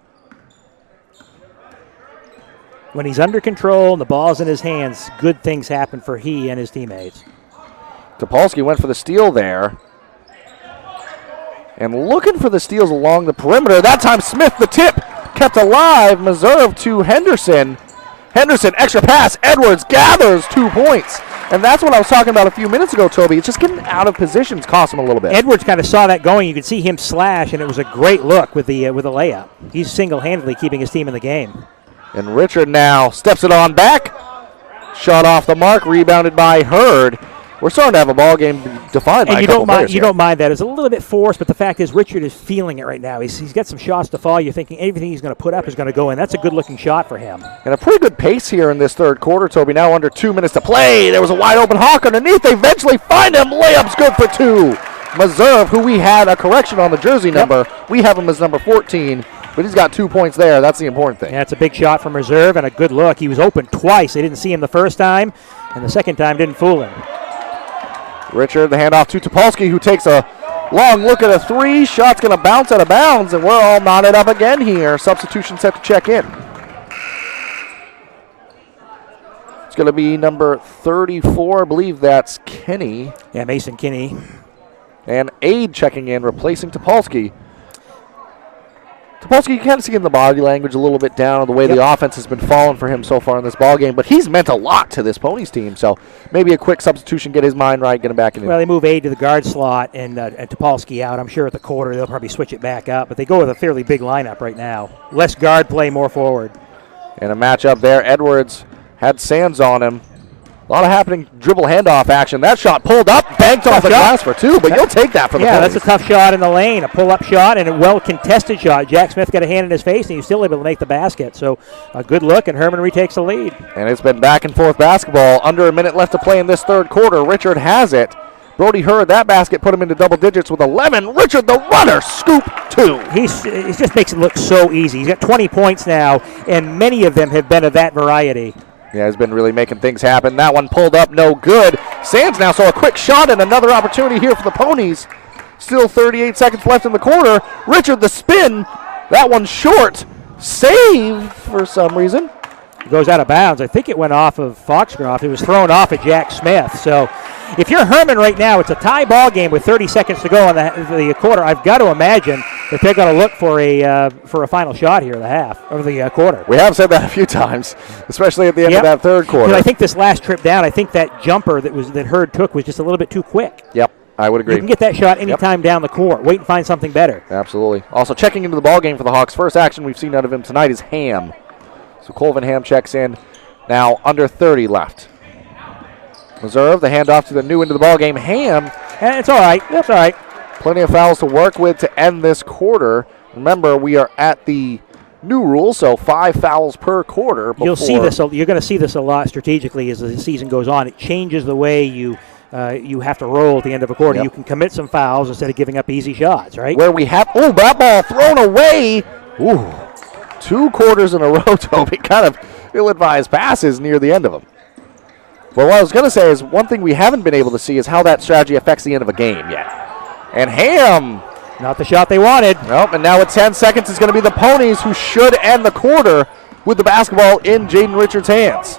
When he's under control and the ball's in his hands, good things happen for he and his teammates. Topolsky went for the steal there. And looking for the steals along the perimeter. That time Smith, the tip, kept alive. Meserve to Henderson. Henderson, extra pass. Edwards gathers 2 points. And that's what I was talking about a few minutes ago, Toby. It's just getting out of positions cost him a little bit. Edwards kind of saw that going. You could see him slash, and it was a great look with the layup. He's single-handedly keeping his team in the game. And Richard now steps it on back. Shot off the mark, rebounded by Hurd. we're starting to have a ball game defined by And a couple players you here. don't mind that. It's a little bit forced, but the fact is Richard is feeling it right now. He's got some shots to fall. You're thinking everything he's going to put up is going to go in. That's a good-looking shot for him. And a pretty good pace here in this third quarter, Toby. Now under 2 minutes to play. There was a wide-open Hawk underneath. They eventually find him. Layup's good for 2. Meserve, who we had a correction on the jersey number, we have him as number 14, but he's got 2 points there. That's the important thing. Yeah, it's a big shot from Reserve and a good look. He was open twice. They didn't see him the first time, and the second time didn't fool him. Richard, the handoff to Topolsky, who takes a long look at a 3. Shot's going to bounce out of bounds, and we're all knotted up again here. Substitution set to check in. It's going to be number 34. I believe that's Kenny. Yeah, Mason Kinney. And Aide checking in, replacing Topolsky. Topolsky, you kind of see in the body language a little bit down on the way the offense has been falling for him so far in this ballgame, but he's meant a lot to this Ponies team, so maybe a quick substitution, get his mind right, get him back in. Well, they move Aide to the guard slot and Topolsky out. I'm sure at the quarter they'll probably switch it back up, but they go with a fairly big lineup right now. Less guard play, more forward. And a matchup there. Edwards had Sands on him. A lot of happening dribble handoff action. That shot pulled up, banked off the glass for 2, but you'll take that for the Yeah, Ponies. that's a tough shot in the lane, a pull-up shot and a well-contested shot. Jack Smith got a hand in his face, and he was still able to make the basket. So a good look, and Hermon retakes the lead. And it's been back and forth basketball. Under a minute left to play in this third quarter. Richard has it. Brody Hurd, that basket put him into double digits with 11. Richard, the runner, scoop 2. He just makes it look so easy. He's got 20 points now, and many of them have been of that variety. Yeah, he's been really making things happen. That one pulled up, no good. Sands now, so a quick shot and another opportunity here for the Ponies. Still 38 seconds left in the quarter. Richard, the spin. That one short. Save for some reason. It goes out of bounds. I think it went off of Foxcroft. It was thrown off at Jack Smith. So if you're Hermon right now, it's a tie ball game with 30 seconds to go on the quarter. I've got to imagine that they're going to look for a final shot here, the half or the quarter. We have said that a few times, especially at the end of that third quarter. I think this last trip down, I think that jumper that Hurd took was just a little bit too quick. Yep, I would agree. You can get that shot anytime down the court. Wait and find something better. Absolutely. Also checking into the ball game for the Hawks. First action we've seen out of him tonight is Ham. So Colvin Ham checks in. Now under 30 left. Reserve the handoff to the new into the ball game. Ham. And it's all right. That's all right. Plenty of fouls to work with to end this quarter. Remember, we are at the new rule, so 5 fouls per quarter. You'll see this. You're going to see this a lot strategically as the season goes on. It changes the way you have to roll at the end of a quarter. You can commit some fouls instead of giving up easy shots, right? Where we have, that ball thrown away. Ooh, 2 quarters in a row, Toby. Kind of ill-advised passes near the end of them. But what I was going to say is one thing we haven't been able to see is how that strategy affects the end of a game yet. And Ham. Not the shot they wanted. Nope, and now at 10 seconds, it's going to be the Ponies who should end the quarter with the basketball in Jaden Richards' hands.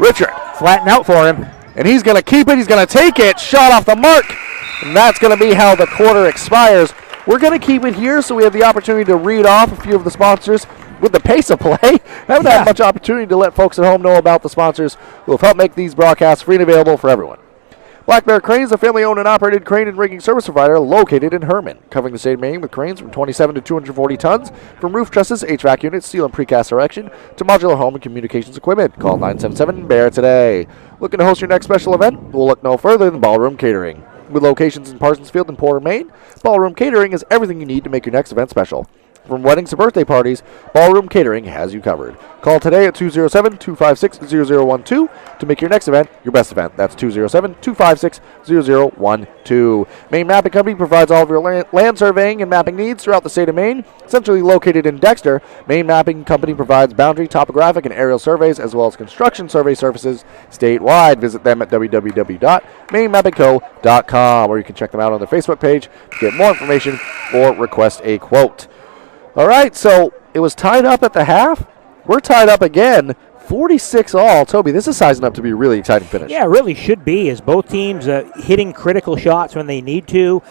Richard. Flatten out for him. And he's going to keep it. He's going to take it. Shot off the mark. And that's going to be how the quarter expires. We're going to keep it here so we have the opportunity to read off a few of the sponsors with the pace of play. Haven't had much opportunity to let folks at home know about the sponsors who have helped make these broadcasts free and available for everyone. Black Bear Cranes, a family-owned and operated crane and rigging service provider located in Hermon, covering the state of Maine with cranes from 27 to 240 tons, from roof trusses, HVAC units, steel and precast erection, to modular home and communications equipment. Call 977-BEAR today. Looking to host your next special event? We'll look no further than Ballroom Catering. With locations in Parsonsfield and Porter, Maine, Ballroom Catering is everything you need to make your next event special. From weddings to birthday parties, Ballroom Catering has you covered. Call today at 207-256-0012 to make your next event your best event. That's 207-256-0012. Maine Mapping Company provides all of your land surveying and mapping needs throughout the state of Maine. Centrally located in Dexter, Maine Mapping Company provides boundary, topographic, and aerial surveys as well as construction survey services statewide. Visit them at www.mainemappingco.com, or you can check them out on their Facebook page to get more information or request a quote. All right, so it was tied up at the half. We're tied up again, 46 all. Toby, this is sizing up to be a really exciting finish. Yeah, it really should be, as both teams hitting critical shots when they need to.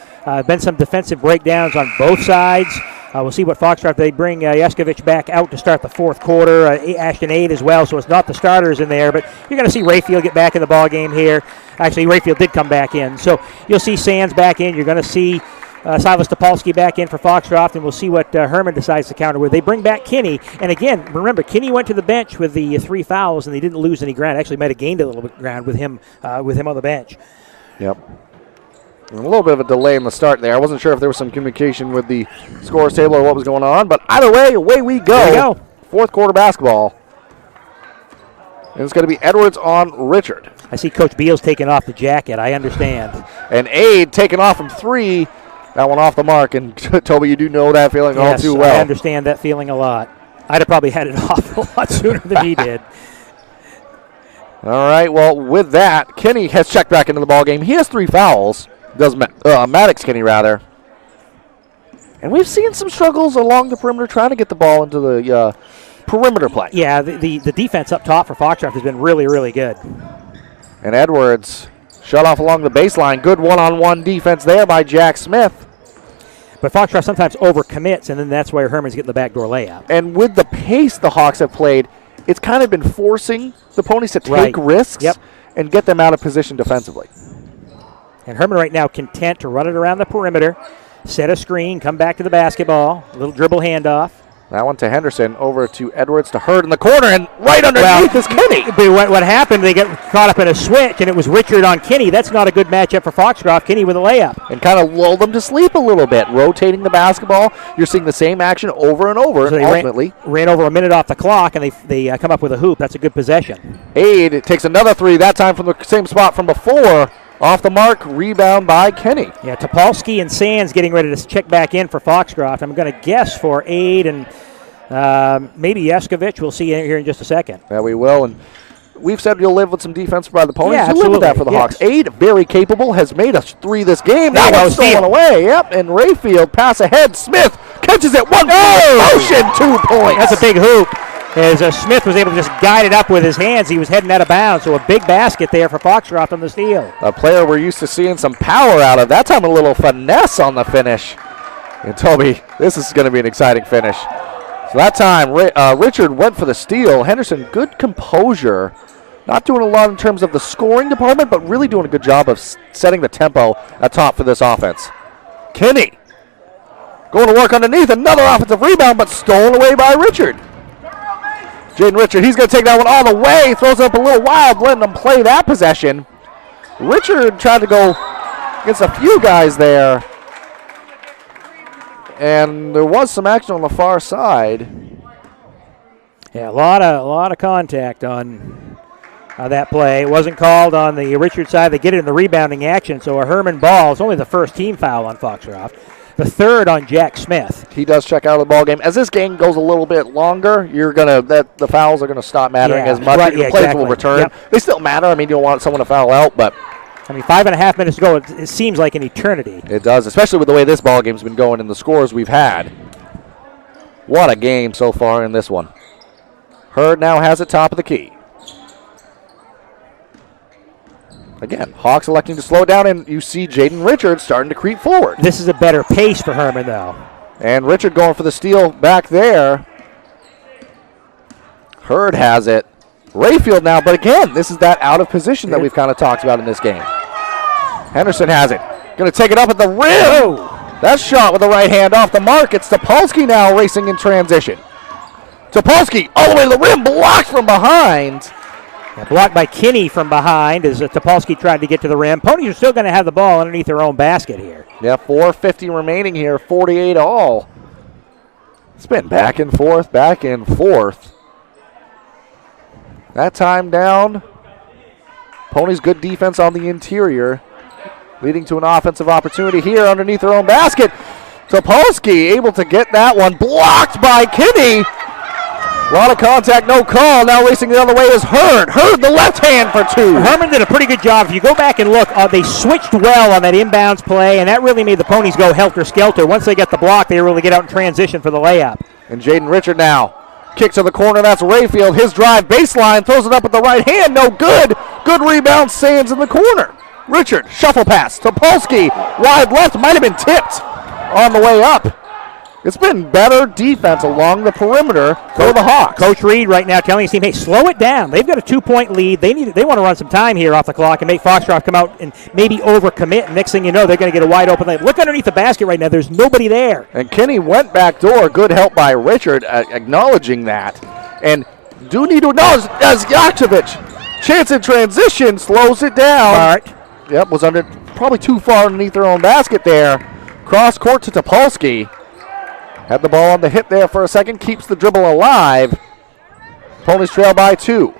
Been some defensive breakdowns on both sides. We'll see what Foxcroft, they bring Yeskovich back out to start the fourth quarter. Ashton Aide as well, so it's not the starters in there, but you're going to see Rayfield get back in the ball game here. Actually, Rayfield did come back in, so you'll see Sands back in. You're going to see Silas Topolsky back in for Foxcroft, and we'll see what Hermon decides to counter with. They bring back Kinney, and again, remember, Kinney went to the bench with the 3 fouls, and they didn't lose any ground. Actually might have gained a little bit of ground with him on the bench. Yep. And a little bit of a delay in the start there. I wasn't sure if there was some communication with the scores table or what was going on, but either way, away we go. There we go. Fourth quarter basketball. And it's going to be Edwards on Richard. I see Coach Beals taking off the jacket. I understand. And Aid taking off from 3. That one off the mark. And Toby, you do know that feeling all too well. I understand that feeling a lot. I'd have probably had it off a lot sooner than he did. All right, well, with that, Kinney has checked back into the ballgame. He has 3 fouls. Does Maddox Kinney, rather. And we've seen some struggles along the perimeter trying to get the ball into the perimeter play. Yeah, the defense up top for Foxcroft has been really, really good. And Edwards shut off along the baseline. Good one-on-one defense there by Jack Smith. But Foxcroft sometimes overcommits, and then that's where Hermon's getting the backdoor layup. And with the pace the Hawks have played, it's kind of been forcing the Ponies to take risks and get them out of position defensively. And Hermon right now content to run it around the perimeter, set a screen, come back to the basketball, a little dribble handoff. That one to Henderson, over to Edwards, to Hurd in the corner, and right underneath is Kinney. But what happened, they got caught up in a switch, and it was Richard on Kinney. That's not a good matchup for Foxcroft. Kinney with a layup. And kind of lulled them to sleep a little bit, rotating the basketball. You're seeing the same action over and over, so and ultimately. Ran over a minute off the clock, and they come up with a hoop. That's a good possession. Aid takes another 3, that time from the same spot from before. Off the mark, rebound by Kinney. Yeah, Topolsky and Sands getting ready to check back in for Foxcroft. I'm going to guess for Aid and maybe Yeskovich. We'll see here in just a second. Yeah, we will. And we've said you'll live with some defense by the Ponies. Yeah, you live with that for the Hawks. Aid, very capable, has made us 3 this game. That one's stolen away. Yep, and Rayfield, pass ahead. Smith catches it. One motion, 2 points. That's a big hoop. As Smith was able to just guide it up with his hands, he was heading out of bounds. So a big basket there for Foxcroft on the steal. A player we're used to seeing some power out of. That time a little finesse on the finish. And Toby, this is going to be an exciting finish. So that time, Richard went for the steal. Henderson, good composure. Not doing a lot in terms of the scoring department, but really doing a good job of setting the tempo at top for this offense. Kinney going to work underneath. Another offensive rebound, but stolen away by Richard. Jaden Richard, he's going to take that one all the way. Throws it up a little wild, letting them play that possession. Richard tried to go against a few guys there. And there was some action on the far side. Yeah, a lot of contact on that play. It wasn't called on the Richard side. They get it in the rebounding action, so a Hermon ball is only the first team foul on Foxcroft. The 3rd on Jack Smith. He does check out of the ball game. As this game goes a little bit longer, the fouls are gonna stop mattering as much. Right, the plays will return. Yep. They still matter. I mean, you don't want someone to foul out, but 5.5 minutes to go. It seems like an eternity. It does, especially with the way this ball game's been going and the scores we've had. What a game so far in this one. Hurd now has it top of the key. Again, Hawks electing to slow down, and you see Jaden Richard starting to creep forward. This is a better pace for Hermon, though. And Richard going for the steal back there. Hurd has it. Rayfield now, but again, this is that out of position that we've kind of talked about in this game. Henderson has it. Going to take it up at the rim. Oh. That shot with the right hand off the mark. It's Topolsky now racing in transition. Topolsky all the way to the rim, blocked from behind. Blocked by Kinney from behind as Topolsky tried to get to the rim. Ponies are still going to have the ball underneath their own basket here. Yeah, 4:50 remaining here, 48 all. It's been back and forth, back and forth. That time down. Ponies good defense on the interior, leading to an offensive opportunity here underneath their own basket. Topolsky able to get that one, blocked by Kinney. A lot of contact, no call. Now racing the other way is Hurd. Hurd, the left hand for 2. Hermon did a pretty good job. If you go back and look, they switched well on that inbounds play, and that really made the Ponies go helter-skelter. Once they get the block, they were able to get out in transition for the layup. And Jaden Richard now. Kick to the corner, that's Rayfield. His drive baseline, throws it up at the right hand, no good. Good rebound, Sands in the corner. Richard, shuffle pass. Topolsky, wide left, might have been tipped on the way up. It's been better defense along the perimeter for the Hawks. Coach Reed right now telling his team, hey, slow it down. They've got a 2-point lead. They want to run some time here off the clock and make Foxcroft come out and maybe overcommit. And next thing you know, they're going to get a wide open lane. Look underneath the basket right now. There's nobody there. And Kinney went back door. Good help by Richard acknowledging that. And do need to acknowledge as Yakovic, chance in transition, slows it down. All right. Yep, was under probably too far underneath their own basket there. Cross court to Topolsky. Had the ball on the hit there for a second, keeps the dribble alive. Ponies trail by 2.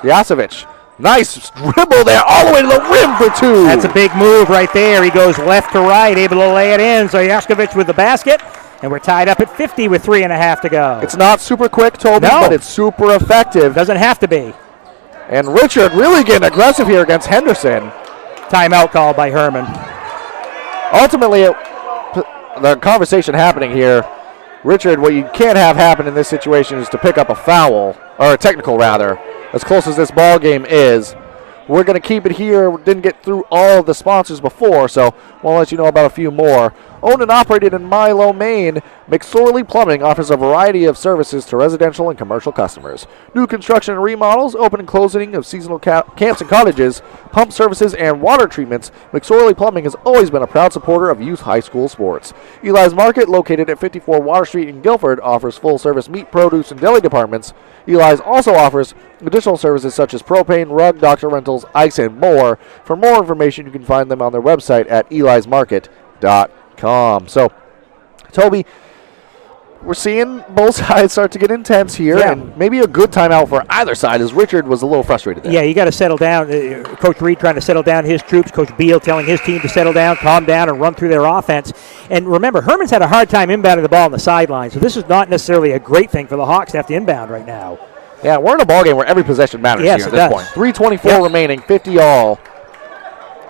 Yasovic, nice dribble there, all the way to the rim for 2. That's a big move right there. He goes left to right, able to lay it in. So Yaskovic with the basket, and we're tied up at 50 with 3.5 to go. It's not super quick, Toby, but it's super effective. Doesn't have to be. And Richard really getting aggressive here against Henderson. Timeout called by Hermon. Ultimately, the conversation happening here, Richard, what you can't have happen in this situation is to pick up a foul, or a technical rather, as close as this ball game is. We're going to keep it here. We didn't get through all of the sponsors before, so we'll let you know about a few more. Owned and operated in Milo, Maine, McSorley Plumbing offers a variety of services to residential and commercial customers. New construction and remodels, open and closing of seasonal camps and cottages, pump services, and water treatments. McSorley Plumbing has always been a proud supporter of youth high school sports. Eli's Market, located at 54 Water Street in Guilford, offers full-service meat, produce, and deli departments. Eli's also offers additional services such as propane, rug, doctor rentals, ice, and more. For more information, you can find them on their website at elismarket.com. So, Toby, we're seeing both sides start to get intense here, and maybe a good timeout for either side, as Richard was a little frustrated there. Yeah, you got to settle down. Coach Reed trying to settle down his troops. Coach Beal telling his team to settle down, calm down, and run through their offense. And remember, Hermon's had a hard time inbounding the ball on the sideline, so this is not necessarily a great thing for the Hawks to have to inbound right now. Yeah, we're in a ballgame where every possession matters here at this point. 3:24 remaining, 50 all.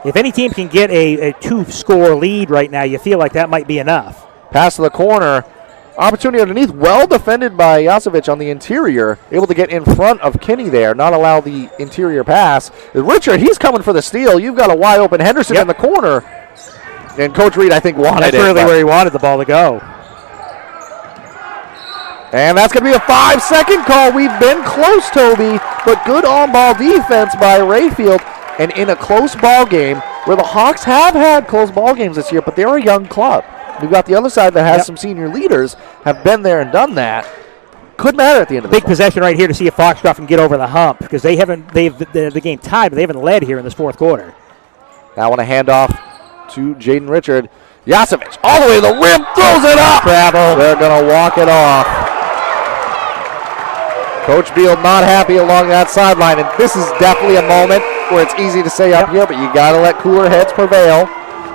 If any team can get a 2-score lead right now, you feel like that might be enough. Pass to the corner. Opportunity underneath. Well defended by Yasovic on the interior. Able to get in front of Kinney there. Not allow the interior pass. Richard, he's coming for the steal. You've got a wide open Henderson in the corner. And Coach Reed, I think, wanted it. That's really where he wanted the ball to go. And that's going to be a 5-second call. We've been close, Toby. But good on-ball defense by Rayfield. And in a close ball game, where the Hawks have had close ball games this year, but they're a young club. We've got the other side that has some senior leaders, have been there and done that. Could matter at the end of the big possession right here to see if Foxcroft can get over the hump, because they've the game tied, but they haven't led here in this fourth quarter. Now want to hand off to Jaden Richard. Yasovic all the way to the rim, throws it up. Travel. They're going to walk it off. Coach Beal not happy along that sideline, and this is definitely a moment where it's easy to say up here, but you got to let cooler heads prevail,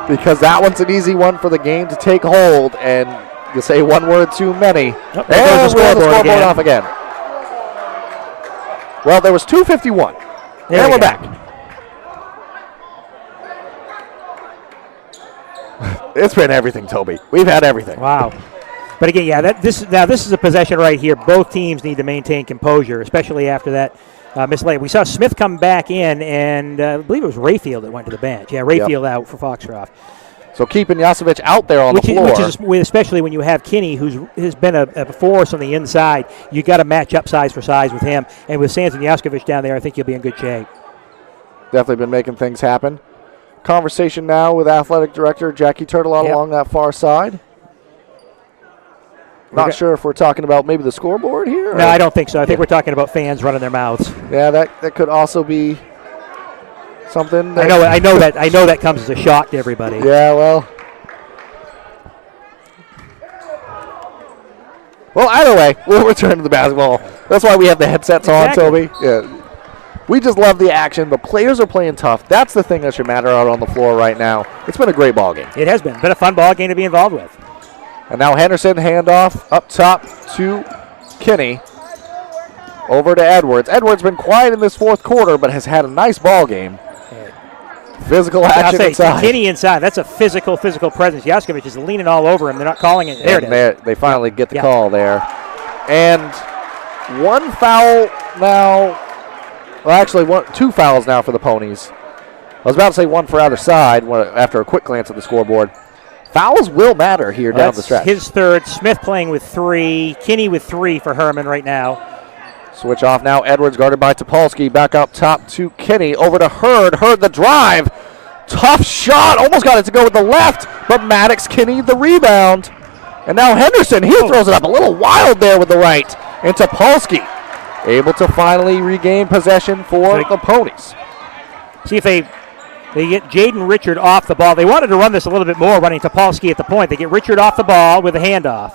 because that one's an easy one for the game to take hold, and you say one word too many. There and goes we're the scoreboard off again. Well, there was 2:51. And we're back. It's been everything, Toby. We've had everything. Wow. But again, this is a possession right here. Both teams need to maintain composure, especially after that misplay. We saw Smith come back in, and I believe it was Rayfield that went to the bench. Yeah, Rayfield out for Foxcroft. So keeping Yasovic out there on the floor. Which is especially when you have Kinney, has been a force on the inside. You got to match up size for size with him. And with Sands and Yaskovic down there, I think you'll be in good shape. Definitely been making things happen. Conversation now with athletic director Jackie Turtle out along that far side. Not sure if we're talking about maybe the scoreboard here. No, I don't think so. I think we're talking about fans running their mouths. Yeah, that could also be something. I know that comes as a shock to everybody. Yeah, well, either way, we'll return to the basketball. That's why we have the headsets on, Toby. Yeah, we just love the action. The players are playing tough. That's the thing that should matter out on the floor right now. It's been a great ball game. It has been a fun ball game to be involved with. And now Henderson, handoff up top to Kinney. Over to Edwards. Edwards been quiet in this fourth quarter, but has had a nice ball game. Physical action inside. Kinney inside. That's a physical presence. Yaskovic is leaning all over him. They're not calling it. There it is. They finally get the call there. And one foul now. Well, actually, two fouls now for the Ponies. I was about to say one for either side after a quick glance at the scoreboard. fouls will matter here down the stretch. His third. Smith playing with 3. Kinney with 3 for Hermon right now. Switch off now. Edwards guarded by Topolsky. Back up top to Kinney. Over to Hurd. Hurd the drive. Tough shot. Almost got it to go with the left, but Maddox Kinney the rebound. And now Henderson, he throws it up a little wild there with the right. And Topolsky able to finally regain possession for the Ponies. See if they get Jaden Richard off the ball. They wanted to run this a little bit more, running Topolsky at the point. They get Richard off the ball with a handoff.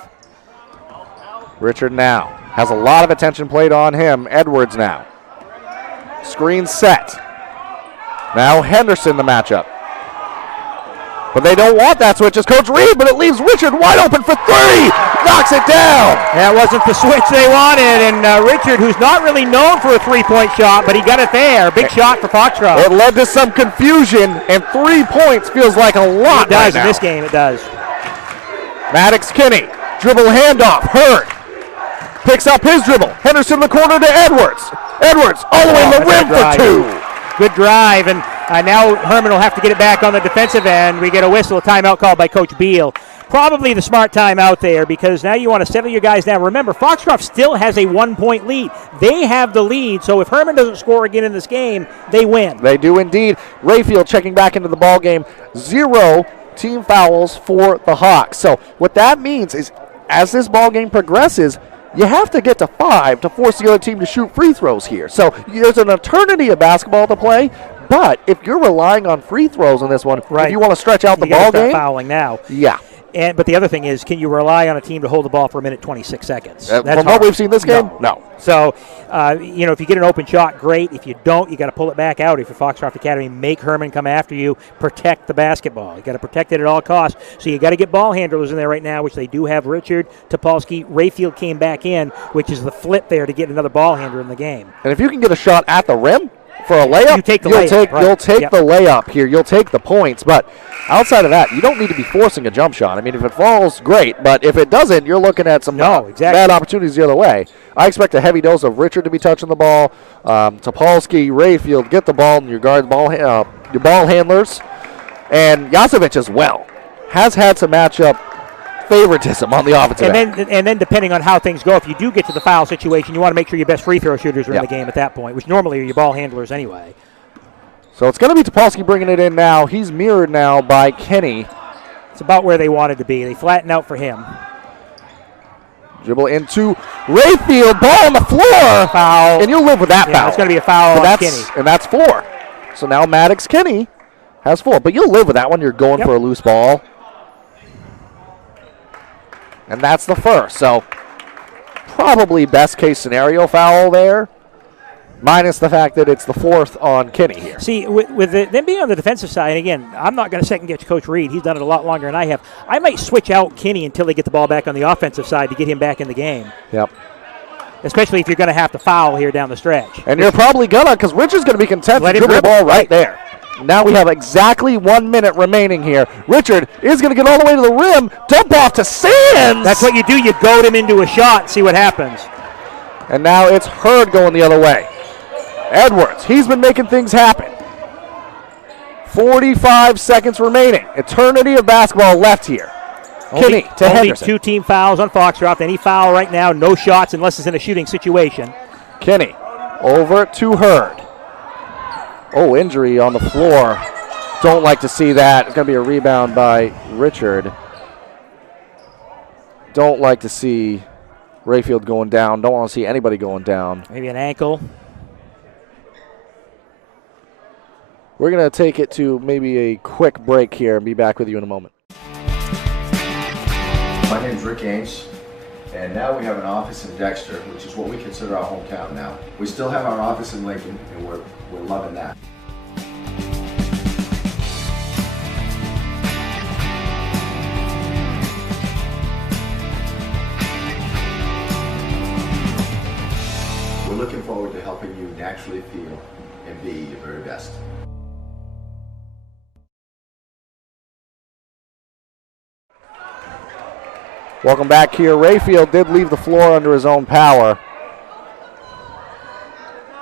Richard now has a lot of attention played on him. Edwards now. Screen set. Now Henderson the matchup. But they don't want that switch as Coach Reed, but it leaves Richard wide open for 3. Knocks it down. That wasn't the switch they wanted, and Richard, who's not really known for a three-point shot, but he got it there. Big shot for Foxcroft. It led to some confusion, and 3 points feels like a lot. It does right in now. this game, it does. Maddox Kinney, dribble handoff, Hurd. Picks up his dribble. Henderson in the corner to Edwards. Edwards all the way in the rim for 2. Good drive, and now Hermon will have to get it back on the defensive end. We get a whistle, a timeout called by Coach Beal. Probably the smart timeout there, because now you want to settle your guys down. Remember, Foxcroft still has a 1-point lead. They have the lead, so if Hermon doesn't score again in this game, they win. They do indeed. Rayfield checking back into the ball game. 0 team fouls for the Hawks. So what that means is, as this ball game progresses, you have to get to 5 to force the other team to shoot free throws here. So there's an eternity of basketball to play, but if you're relying on free throws in this one, if you want to stretch out the ball game, fouling now. Yeah. But the other thing is, can you rely on a team to hold the ball for a minute 26 seconds? From what we've seen this game, no. So, if you get an open shot, great. If you don't, you got to pull it back out. If you're Foxcroft Academy, make Hermon come after you. Protect the basketball. You got to protect it at all costs. So you got to get ball handlers in there right now, which they do have. Richard, Topolsky, Rayfield came back in, which is the flip there to get another ball handler in the game. And if you can get a shot at the rim for a layup, you'll take the layup here. You'll take the points, but outside of that, you don't need to be forcing a jump shot. I mean, if it falls, great, but if it doesn't, you're looking at some bad opportunities the other way. I expect a heavy dose of Richard to be touching the ball. Topolsky, Rayfield, get the ball, and your guards, your ball handlers, and Yasovic as well has had some matchup favoritism on the offensive end. And then depending on how things go, if you do get to the foul situation, you want to make sure your best free throw shooters are in the game at that point, which normally are your ball handlers anyway. So it's going to be Topolsky bringing it in now. He's mirrored now by Kinney. It's about where they wanted to be. They flatten out for him. Dribble into Rayfield, ball on the floor. Foul. And you'll live with that foul. It's going to be a foul on Kinney. And that's 4. So now Maddox Kinney has 4. But you'll live with that one. You're going for a loose ball. And that's the first. So probably best case scenario foul there, minus the fact that it's the 4th on Kinney here. See, with them being on the defensive side, and again, I'm not going to second-guess Coach Reed. He's done it a lot longer than I have. I might switch out Kinney until they get the ball back on the offensive side to get him back in the game. Yep. Especially if you're going to have to foul here down the stretch. And you're probably going to, because Richard's going to be content to dribble the ball right there. Now we have exactly 1 minute remaining here. Richard is going to get all the way to the rim. Dump off to Sands. That's what you do. You goad him into a shot and see what happens. And now it's Hurd going the other way. Edwards, he's been making things happen. 45 seconds remaining. Eternity of basketball left here. Kinney to Henderson. Only 2 team fouls on Foxcroft. Any foul right now, no shots unless it's in a shooting situation. Kinney over to Hurd. Oh, injury on the floor. Don't like to see that. It's going to be a rebound by Richard. Don't like to see Rayfield going down. Don't want to see anybody going down. Maybe an ankle. We're going to take it to maybe a quick break here and be back with you in a moment. My name's Rick Ames, and now we have an office in Dexter, which is what we consider our hometown now. We still have our office in Lincoln, and we're loving that. We're looking forward to helping you naturally feel and be your very best. Welcome back here. Rayfield did leave the floor under his own power.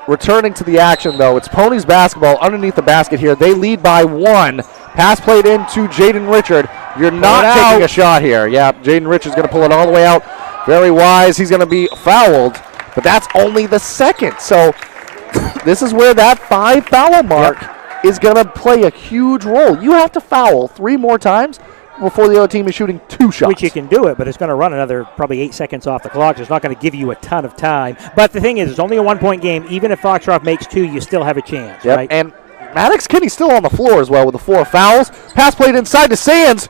Returning to the action, though, it's Ponies basketball underneath the basket here. They lead by 1. Pass played into Jaden Richard. You're not taking a shot here. Yeah, Jaden Richards going to pull it all the way out. Very wise. He's going to be fouled, but that's only the second. So this is where that 5 foul mark is going to play a huge role. You have to foul 3 more times before the other team is shooting 2 shots. Which you can do it, but it's going to run another probably 8 seconds off the clock. So it's not going to give you a ton of time. But the thing is, it's only a 1-point game. Even if Foxcroft makes 2, you still have a chance, right? And Maddox Kinney's still on the floor as well with the 4 fouls. Pass played inside to Sands.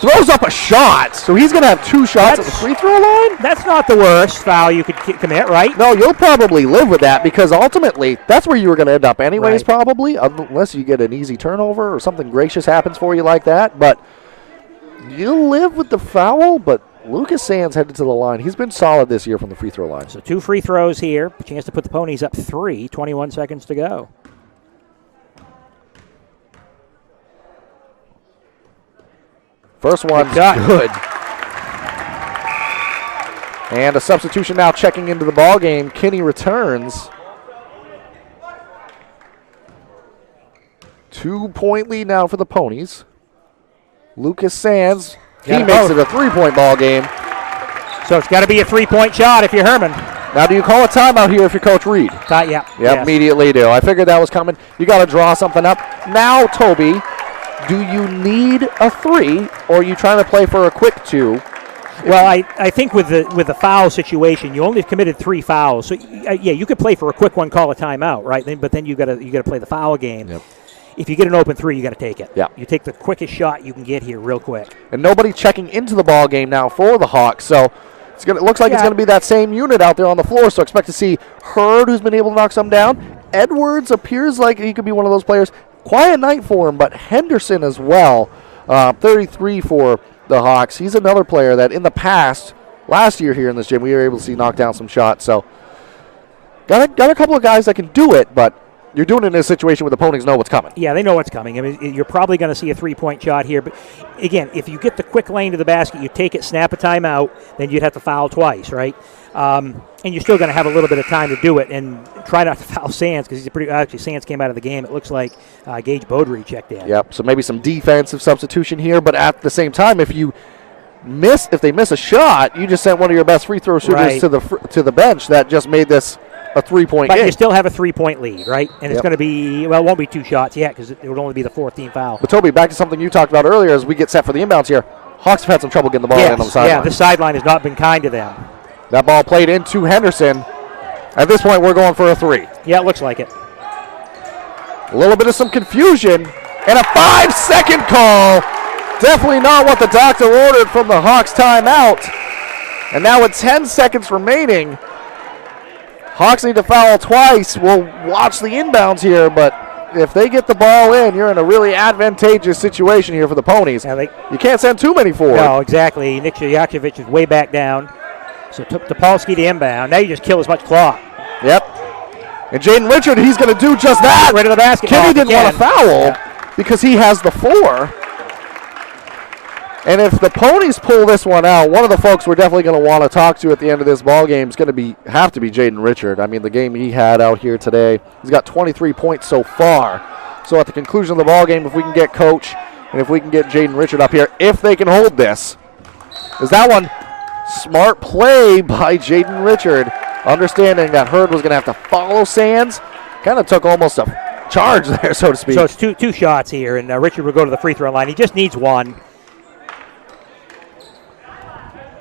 Throws up a shot, so he's going to have 2 shots at the free throw line? That's not the worst foul you could commit, right? No, you'll probably live with that because ultimately that's where you were going to end up anyways, probably, unless you get an easy turnover or something gracious happens for you like that. But you'll live with the foul, but Lucas Sands headed to the line. He's been solid this year from the free throw line. So 2 free throws here, a chance to put the Ponies up 3, 21 seconds to go. First one's good. And a substitution now checking into the ball game. Kinney returns. 2-point lead now for the Ponies. Lucas Sands, he makes it a 3-point ball game. So it's got to be a 3-point shot if you're Hermon. Now, do you call a timeout here if you're Coach Reed? Yeah. Yep, immediately do. I figured that was coming. You got to draw something up. Now, Toby, do you need a 3, or are you trying to play for a quick 2? Well, I think with the foul situation, you only committed 3 fouls. So yeah, you could play for a quick one, call a timeout, right? But then you got to play the foul game. Yep. If you get an open 3, you got to take it. Yeah. You take the quickest shot you can get here, real quick. And nobody checking into the ball game now for the Hawks. So it looks like it's going to be that same unit out there on the floor. So expect to see Hurd, who's been able to knock some down. Edwards appears like he could be one of those players. Quiet night for him, but Henderson as well. 33 for the Hawks. He's another player that in the past, last year here in this gym, we were able to see knock down some shots. So got a couple of guys that can do it, but you're doing it in a situation where the Ponies know what's coming. Yeah, they know what's coming. I mean, you're probably going to see a 3-point shot here. But, again, if you get the quick lane to the basket, you take it, snap a timeout, then you'd have to foul twice, right? And you're still going to have a little bit of time to do it and try not to foul Sands because Sands came out of the game. It looks like Gage Beaudry checked in. Yep, so maybe some defensive substitution here. But at the same time, if they miss a shot, you just sent one of your best free throw shooters to the bench that just made this a 3-point But game. you still have a 3-point lead, right? And it's going to be, well, it won't be 2 shots yet because it would only be the 4th team foul. But, Toby, back to something you talked about earlier as we get set for the inbounds here. Hawks have had some trouble getting the ball in on the sideline. Yeah, the sideline has not been kind to them. That ball played into Henderson. At this point, we're going for a 3. Yeah, it looks like it. A little bit of some confusion. And a 5-second call. Definitely not what the doctor ordered from the Hawks timeout. And now with 10 seconds remaining, Hawks need to foul twice. We'll watch the inbounds here, but if they get the ball in, you're in a really advantageous situation here for the Ponies. Yeah, you can't send too many forward. No, exactly. Nick Yakovich is way back down. So took Topolsky to inbound. Now you just kill as much clock. Yep. And Jaden Richard, he's going to do just that. Right to the basket. Kenny didn't want to foul because he has the 4. And if the Ponies pull this one out, one of the folks we're definitely going to want to talk to at the end of this ball game is going to have to be Jaden Richard. I mean, the game he had out here today, he's got 23 points so far. So at the conclusion of the ball game, if we can get Coach and if we can get Jaden Richard up here, if they can hold this, is that one smart play by Jaden Richard, understanding that Hurd was going to have to follow Sands. Kind of took almost a charge there, so to speak. So it's two shots here, and Richard will go to the free throw line. He just needs one.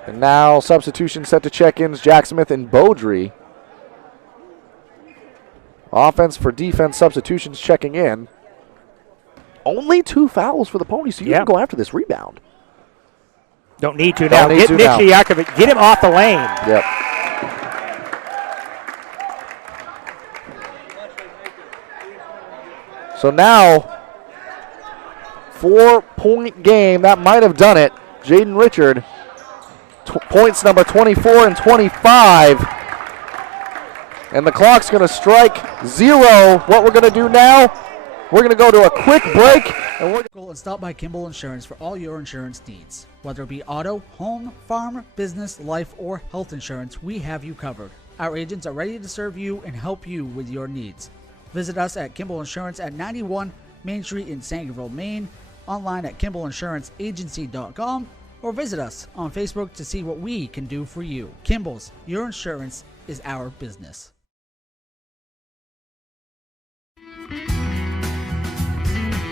And now substitution set to check-ins, Jack Smith and Beaudry. Offense for defense substitutions checking in. Only 2 fouls for the Ponies, so you can go after this rebound. Don't need to now. Get Nick Yakovich. Get him off the lane. Yep. So now, 4-point game. That might have done it. Jaden Richard, points number 24 and 25. And the clock's going to strike 0. What we're going to do now, we're going to go to a quick break. And stop by Kimball Insurance for all your insurance needs. Whether it be auto, home, farm, business, life, or health insurance, we have you covered. Our agents are ready to serve you and help you with your needs. Visit us at Kimball Insurance at 91 Main Street in Sangerville, Maine. online at KimballInsuranceAgency.com or visit us on Facebook to see what we can do for you. Kimball's, your insurance is our business.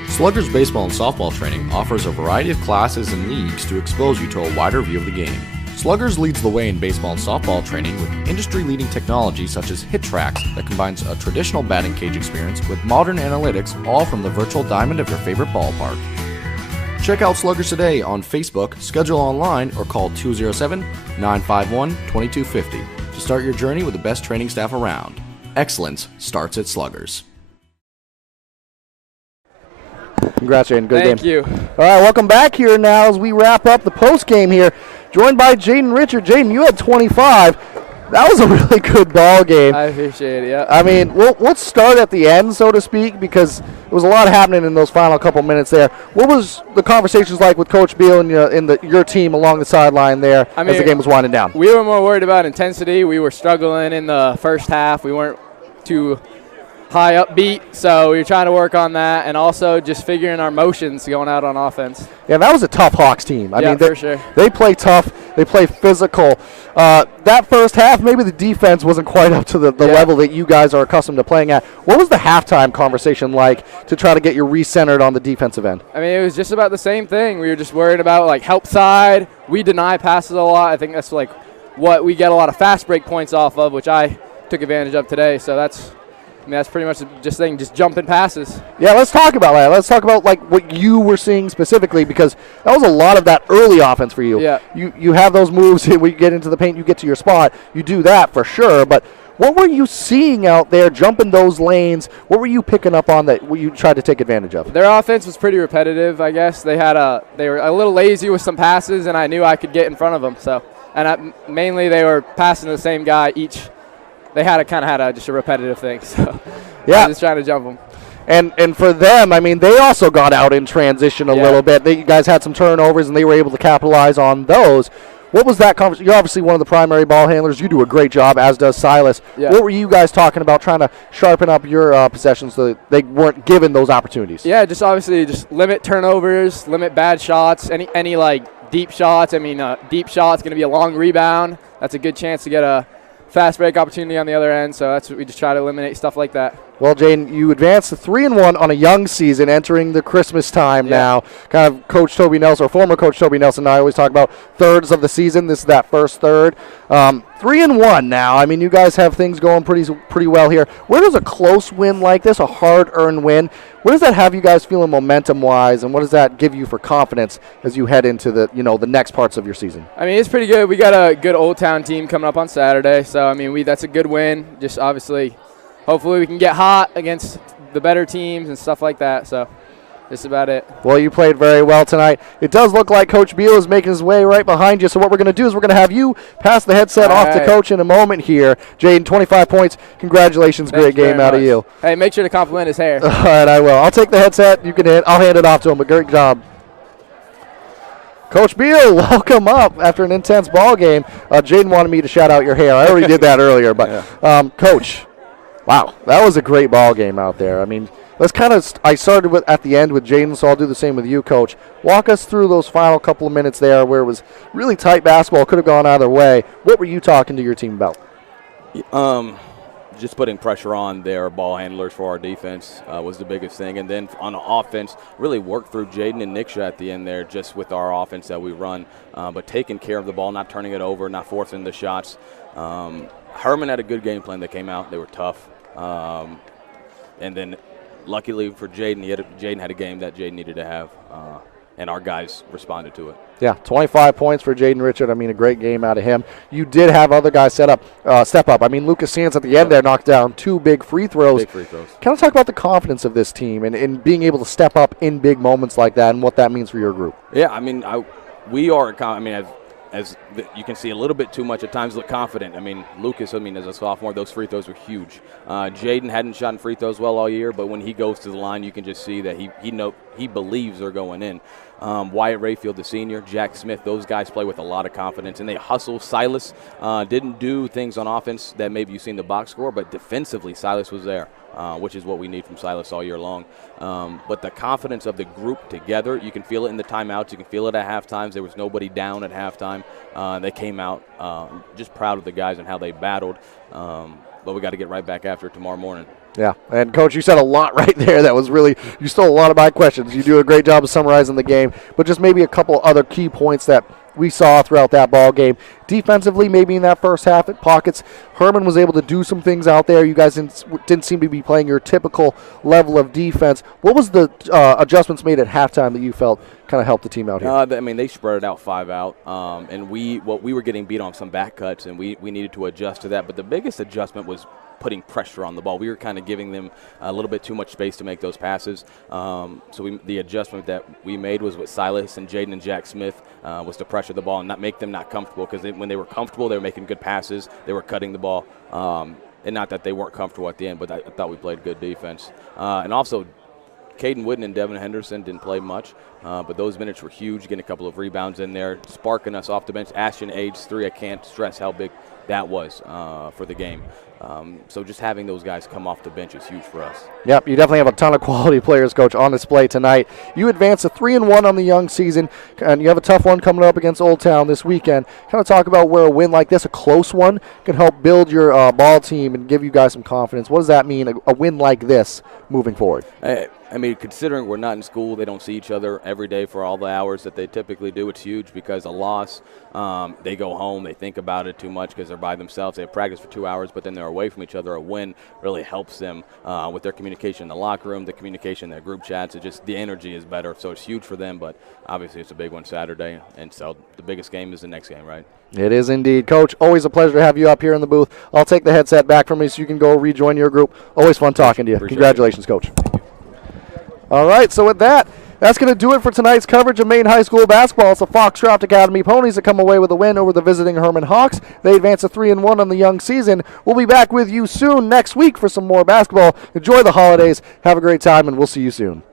Sluggers baseball and softball training offers a variety of classes and leagues to expose you to a wider view of the game. Sluggers leads the way in baseball and softball training with industry-leading technology such as Hit Tracks that combines a traditional batting cage experience with modern analytics, all from the virtual diamond of your favorite ballpark. Check out Sluggers today on Facebook, schedule online, or call 207-951-2250 to start your journey with the best training staff around. Excellence starts at Sluggers. Congrats, Jaden. Good game. Thank you. All right, welcome back here now as we wrap up the post game here. Joined by Jaden Richard. Jaden, you had 25. That was a really good ball game. I appreciate it, yeah. I mean, let's start at the end, so to speak, because there was a lot happening in those final couple minutes there. What was the conversations like with Coach Beal and your team along the sideline there as the game was winding down? We were more worried about intensity. We were struggling in the first half. We weren't too high upbeat, so we were trying to work on that and also just figuring our motions going out on offense. Yeah, that was a tough Hawks team. I mean, for sure. They play tough. They play physical. That first half, maybe the defense wasn't quite up to the level that you guys are accustomed to playing at. What was the halftime conversation like to try to get you recentered on the defensive end? I mean, it was just about the same thing. We were just worried about, like, help side. We deny passes a lot. I think that's, like, what we get a lot of fast break points off of, which I took advantage of today. So that's pretty much just jumping passes. Yeah, let's talk about that. Let's talk about like what you were seeing specifically, because that was a lot of that early offense for you. Yeah. You have those moves when you get into the paint, you get to your spot. You do that for sure, but what were you seeing out there jumping those lanes? What were you picking up on that you tried to take advantage of? Their offense was pretty repetitive, I guess. They were a little lazy with some passes, and I knew I could get in front of them. So, mainly they were passing the same guy each. They had just a repetitive thing, so I was just trying to jump them. And for them, I mean, they also got out in transition a little bit. You guys had some turnovers, and they were able to capitalize on those. What was that conversation? You're obviously one of the primary ball handlers. You do a great job, as does Silas. Yeah. What were you guys talking about, trying to sharpen up your possessions so that they weren't given those opportunities? Yeah, just obviously just limit turnovers, limit bad shots, any like deep shots. I mean, deep shot's going to be a long rebound. That's a good chance to get a fast break opportunity on the other end, so that's what we just try to eliminate, stuff like that. Well, Jane, you advanced to 3-1 on a young season, entering the Christmas time now. Kind of Coach Toby Nelson, or former Coach Toby Nelson, and I always talk about thirds of the season. This is that first third. 3-1 now. I mean, you guys have things going pretty well here. Where does a close win like this, a hard-earned win, where does that have you guys feeling momentum-wise, and what does that give you for confidence as you head into the next parts of your season? I mean, it's pretty good. We got a good Old Town team coming up on Saturday, so I mean, that's a good win. Just obviously, hopefully we can get hot against the better teams and stuff like that. So that's about it. Well, you played very well tonight. It does look like Coach Beal is making his way right behind you. So what we're going to do is we're going to have you pass the headset off to Coach in a moment here. Jaden, 25 points. Congratulations. Great game out of you. Hey, make sure to compliment his hair. All right, I will. I'll take the headset. I'll hand it off to him, but great job. Coach Beal, welcome up after an intense ball game. Jaden wanted me to shout out your hair. I already did that earlier, but Coach, wow, that was a great ball game out there. I mean, I started at the end with Jaden, so I'll do the same with you, Coach. Walk us through those final couple of minutes there where it was really tight basketball, could have gone either way. What were you talking to your team about? Just putting pressure on their ball handlers for our defense was the biggest thing. And then on the offense, really work through Jaden and Niksha at the end there just with our offense that we run. But taking care of the ball, not turning it over, not forcing the shots. Hermon had a good game plan that came out. They were tough. And then luckily for Jaden, Jaden had a game that Jaden needed to have, and our guys responded to it. Yeah, 25 points for Jaden Richard. I mean, a great game out of him. You did have other guys step up. I mean, Lucas Sands at the end there knocked down 2 big free throws. Kind of talk about the confidence of this team and being able to step up in big moments like that and what that means for your group. Yeah, I mean, we are. I mean, as you can see, a little bit too much at times look confident. I mean, Lucas, as a sophomore, those free throws were huge. Jaden hadn't shot free throws well all year, but when he goes to the line, you can just see that he believes they're going in. Wyatt Rayfield, the senior, Jack Smith, those guys play with a lot of confidence, and they hustle. Silas didn't do things on offense that maybe you see in the box score, but defensively, Silas was there. which is what we need from Silas all year long. But the confidence of the group together, you can feel it in the timeouts. You can feel it at halftime. There was nobody down at halftime. They came out just proud of the guys and how they battled. But we got to get right back after it tomorrow morning. Yeah, and Coach, you said a lot right there. That was really, you stole a lot of my questions. You do a great job of summarizing the game, but just maybe a couple other key points that we saw throughout that ball game. Defensively, maybe in that first half at pockets, Hermon was able to do some things out there. You guys didn't seem to be playing your typical level of defense. What was the adjustments made at halftime that you felt kind of helped the team out here? I mean, they spread it out 5 out, and we were getting beat on some back cuts, and we needed to adjust to that. But the biggest adjustment was putting pressure on the ball. We were kind of giving them a little bit too much space to make those passes. The adjustment that we made was with Silas and Jaden and Jack Smith was to pressure the ball and not make them not comfortable, because when they were comfortable, they were making good passes. They were cutting the ball, and not that they weren't comfortable at the end, but I thought we played good defense. And also, Caden Wooden and Devin Henderson didn't play much, but those minutes were huge, getting a couple of rebounds in there, sparking us off the bench. Ashton Age 3, I can't stress how big that was for the game. So just having those guys come off the bench is huge for us. Yep, you definitely have a ton of quality players, Coach, on display tonight. You advance to 3-1 on the young season, and you have a tough one coming up against Old Town this weekend. Kind of talk about where a win like this, a close one, can help build your ball team and give you guys some confidence. What does that mean, a win like this moving forward? I mean, considering we're not in school, they don't see each other every day for all the hours that they typically do. It's huge because a loss, they go home, they think about it too much because they're by themselves. They have practice for 2 hours, but then they're away from each other. A win really helps them with their communication in the locker room, the communication in their group chats. It just, the energy is better, so it's huge for them, but obviously it's a big one Saturday, and so the biggest game is the next game, right? It is indeed. Coach, always a pleasure to have you up here in the booth. I'll take the headset back from me so you can go rejoin your group. Always fun talking to you. Congratulations, Coach. All right, so with that, that's going to do it for tonight's coverage of Maine High School basketball. It's the Foxcroft Academy Ponies that come away with a win over the visiting Hermon Hawks. They advance to 3-1 on the young season. We'll be back with you soon next week for some more basketball. Enjoy the holidays. Have a great time, and we'll see you soon.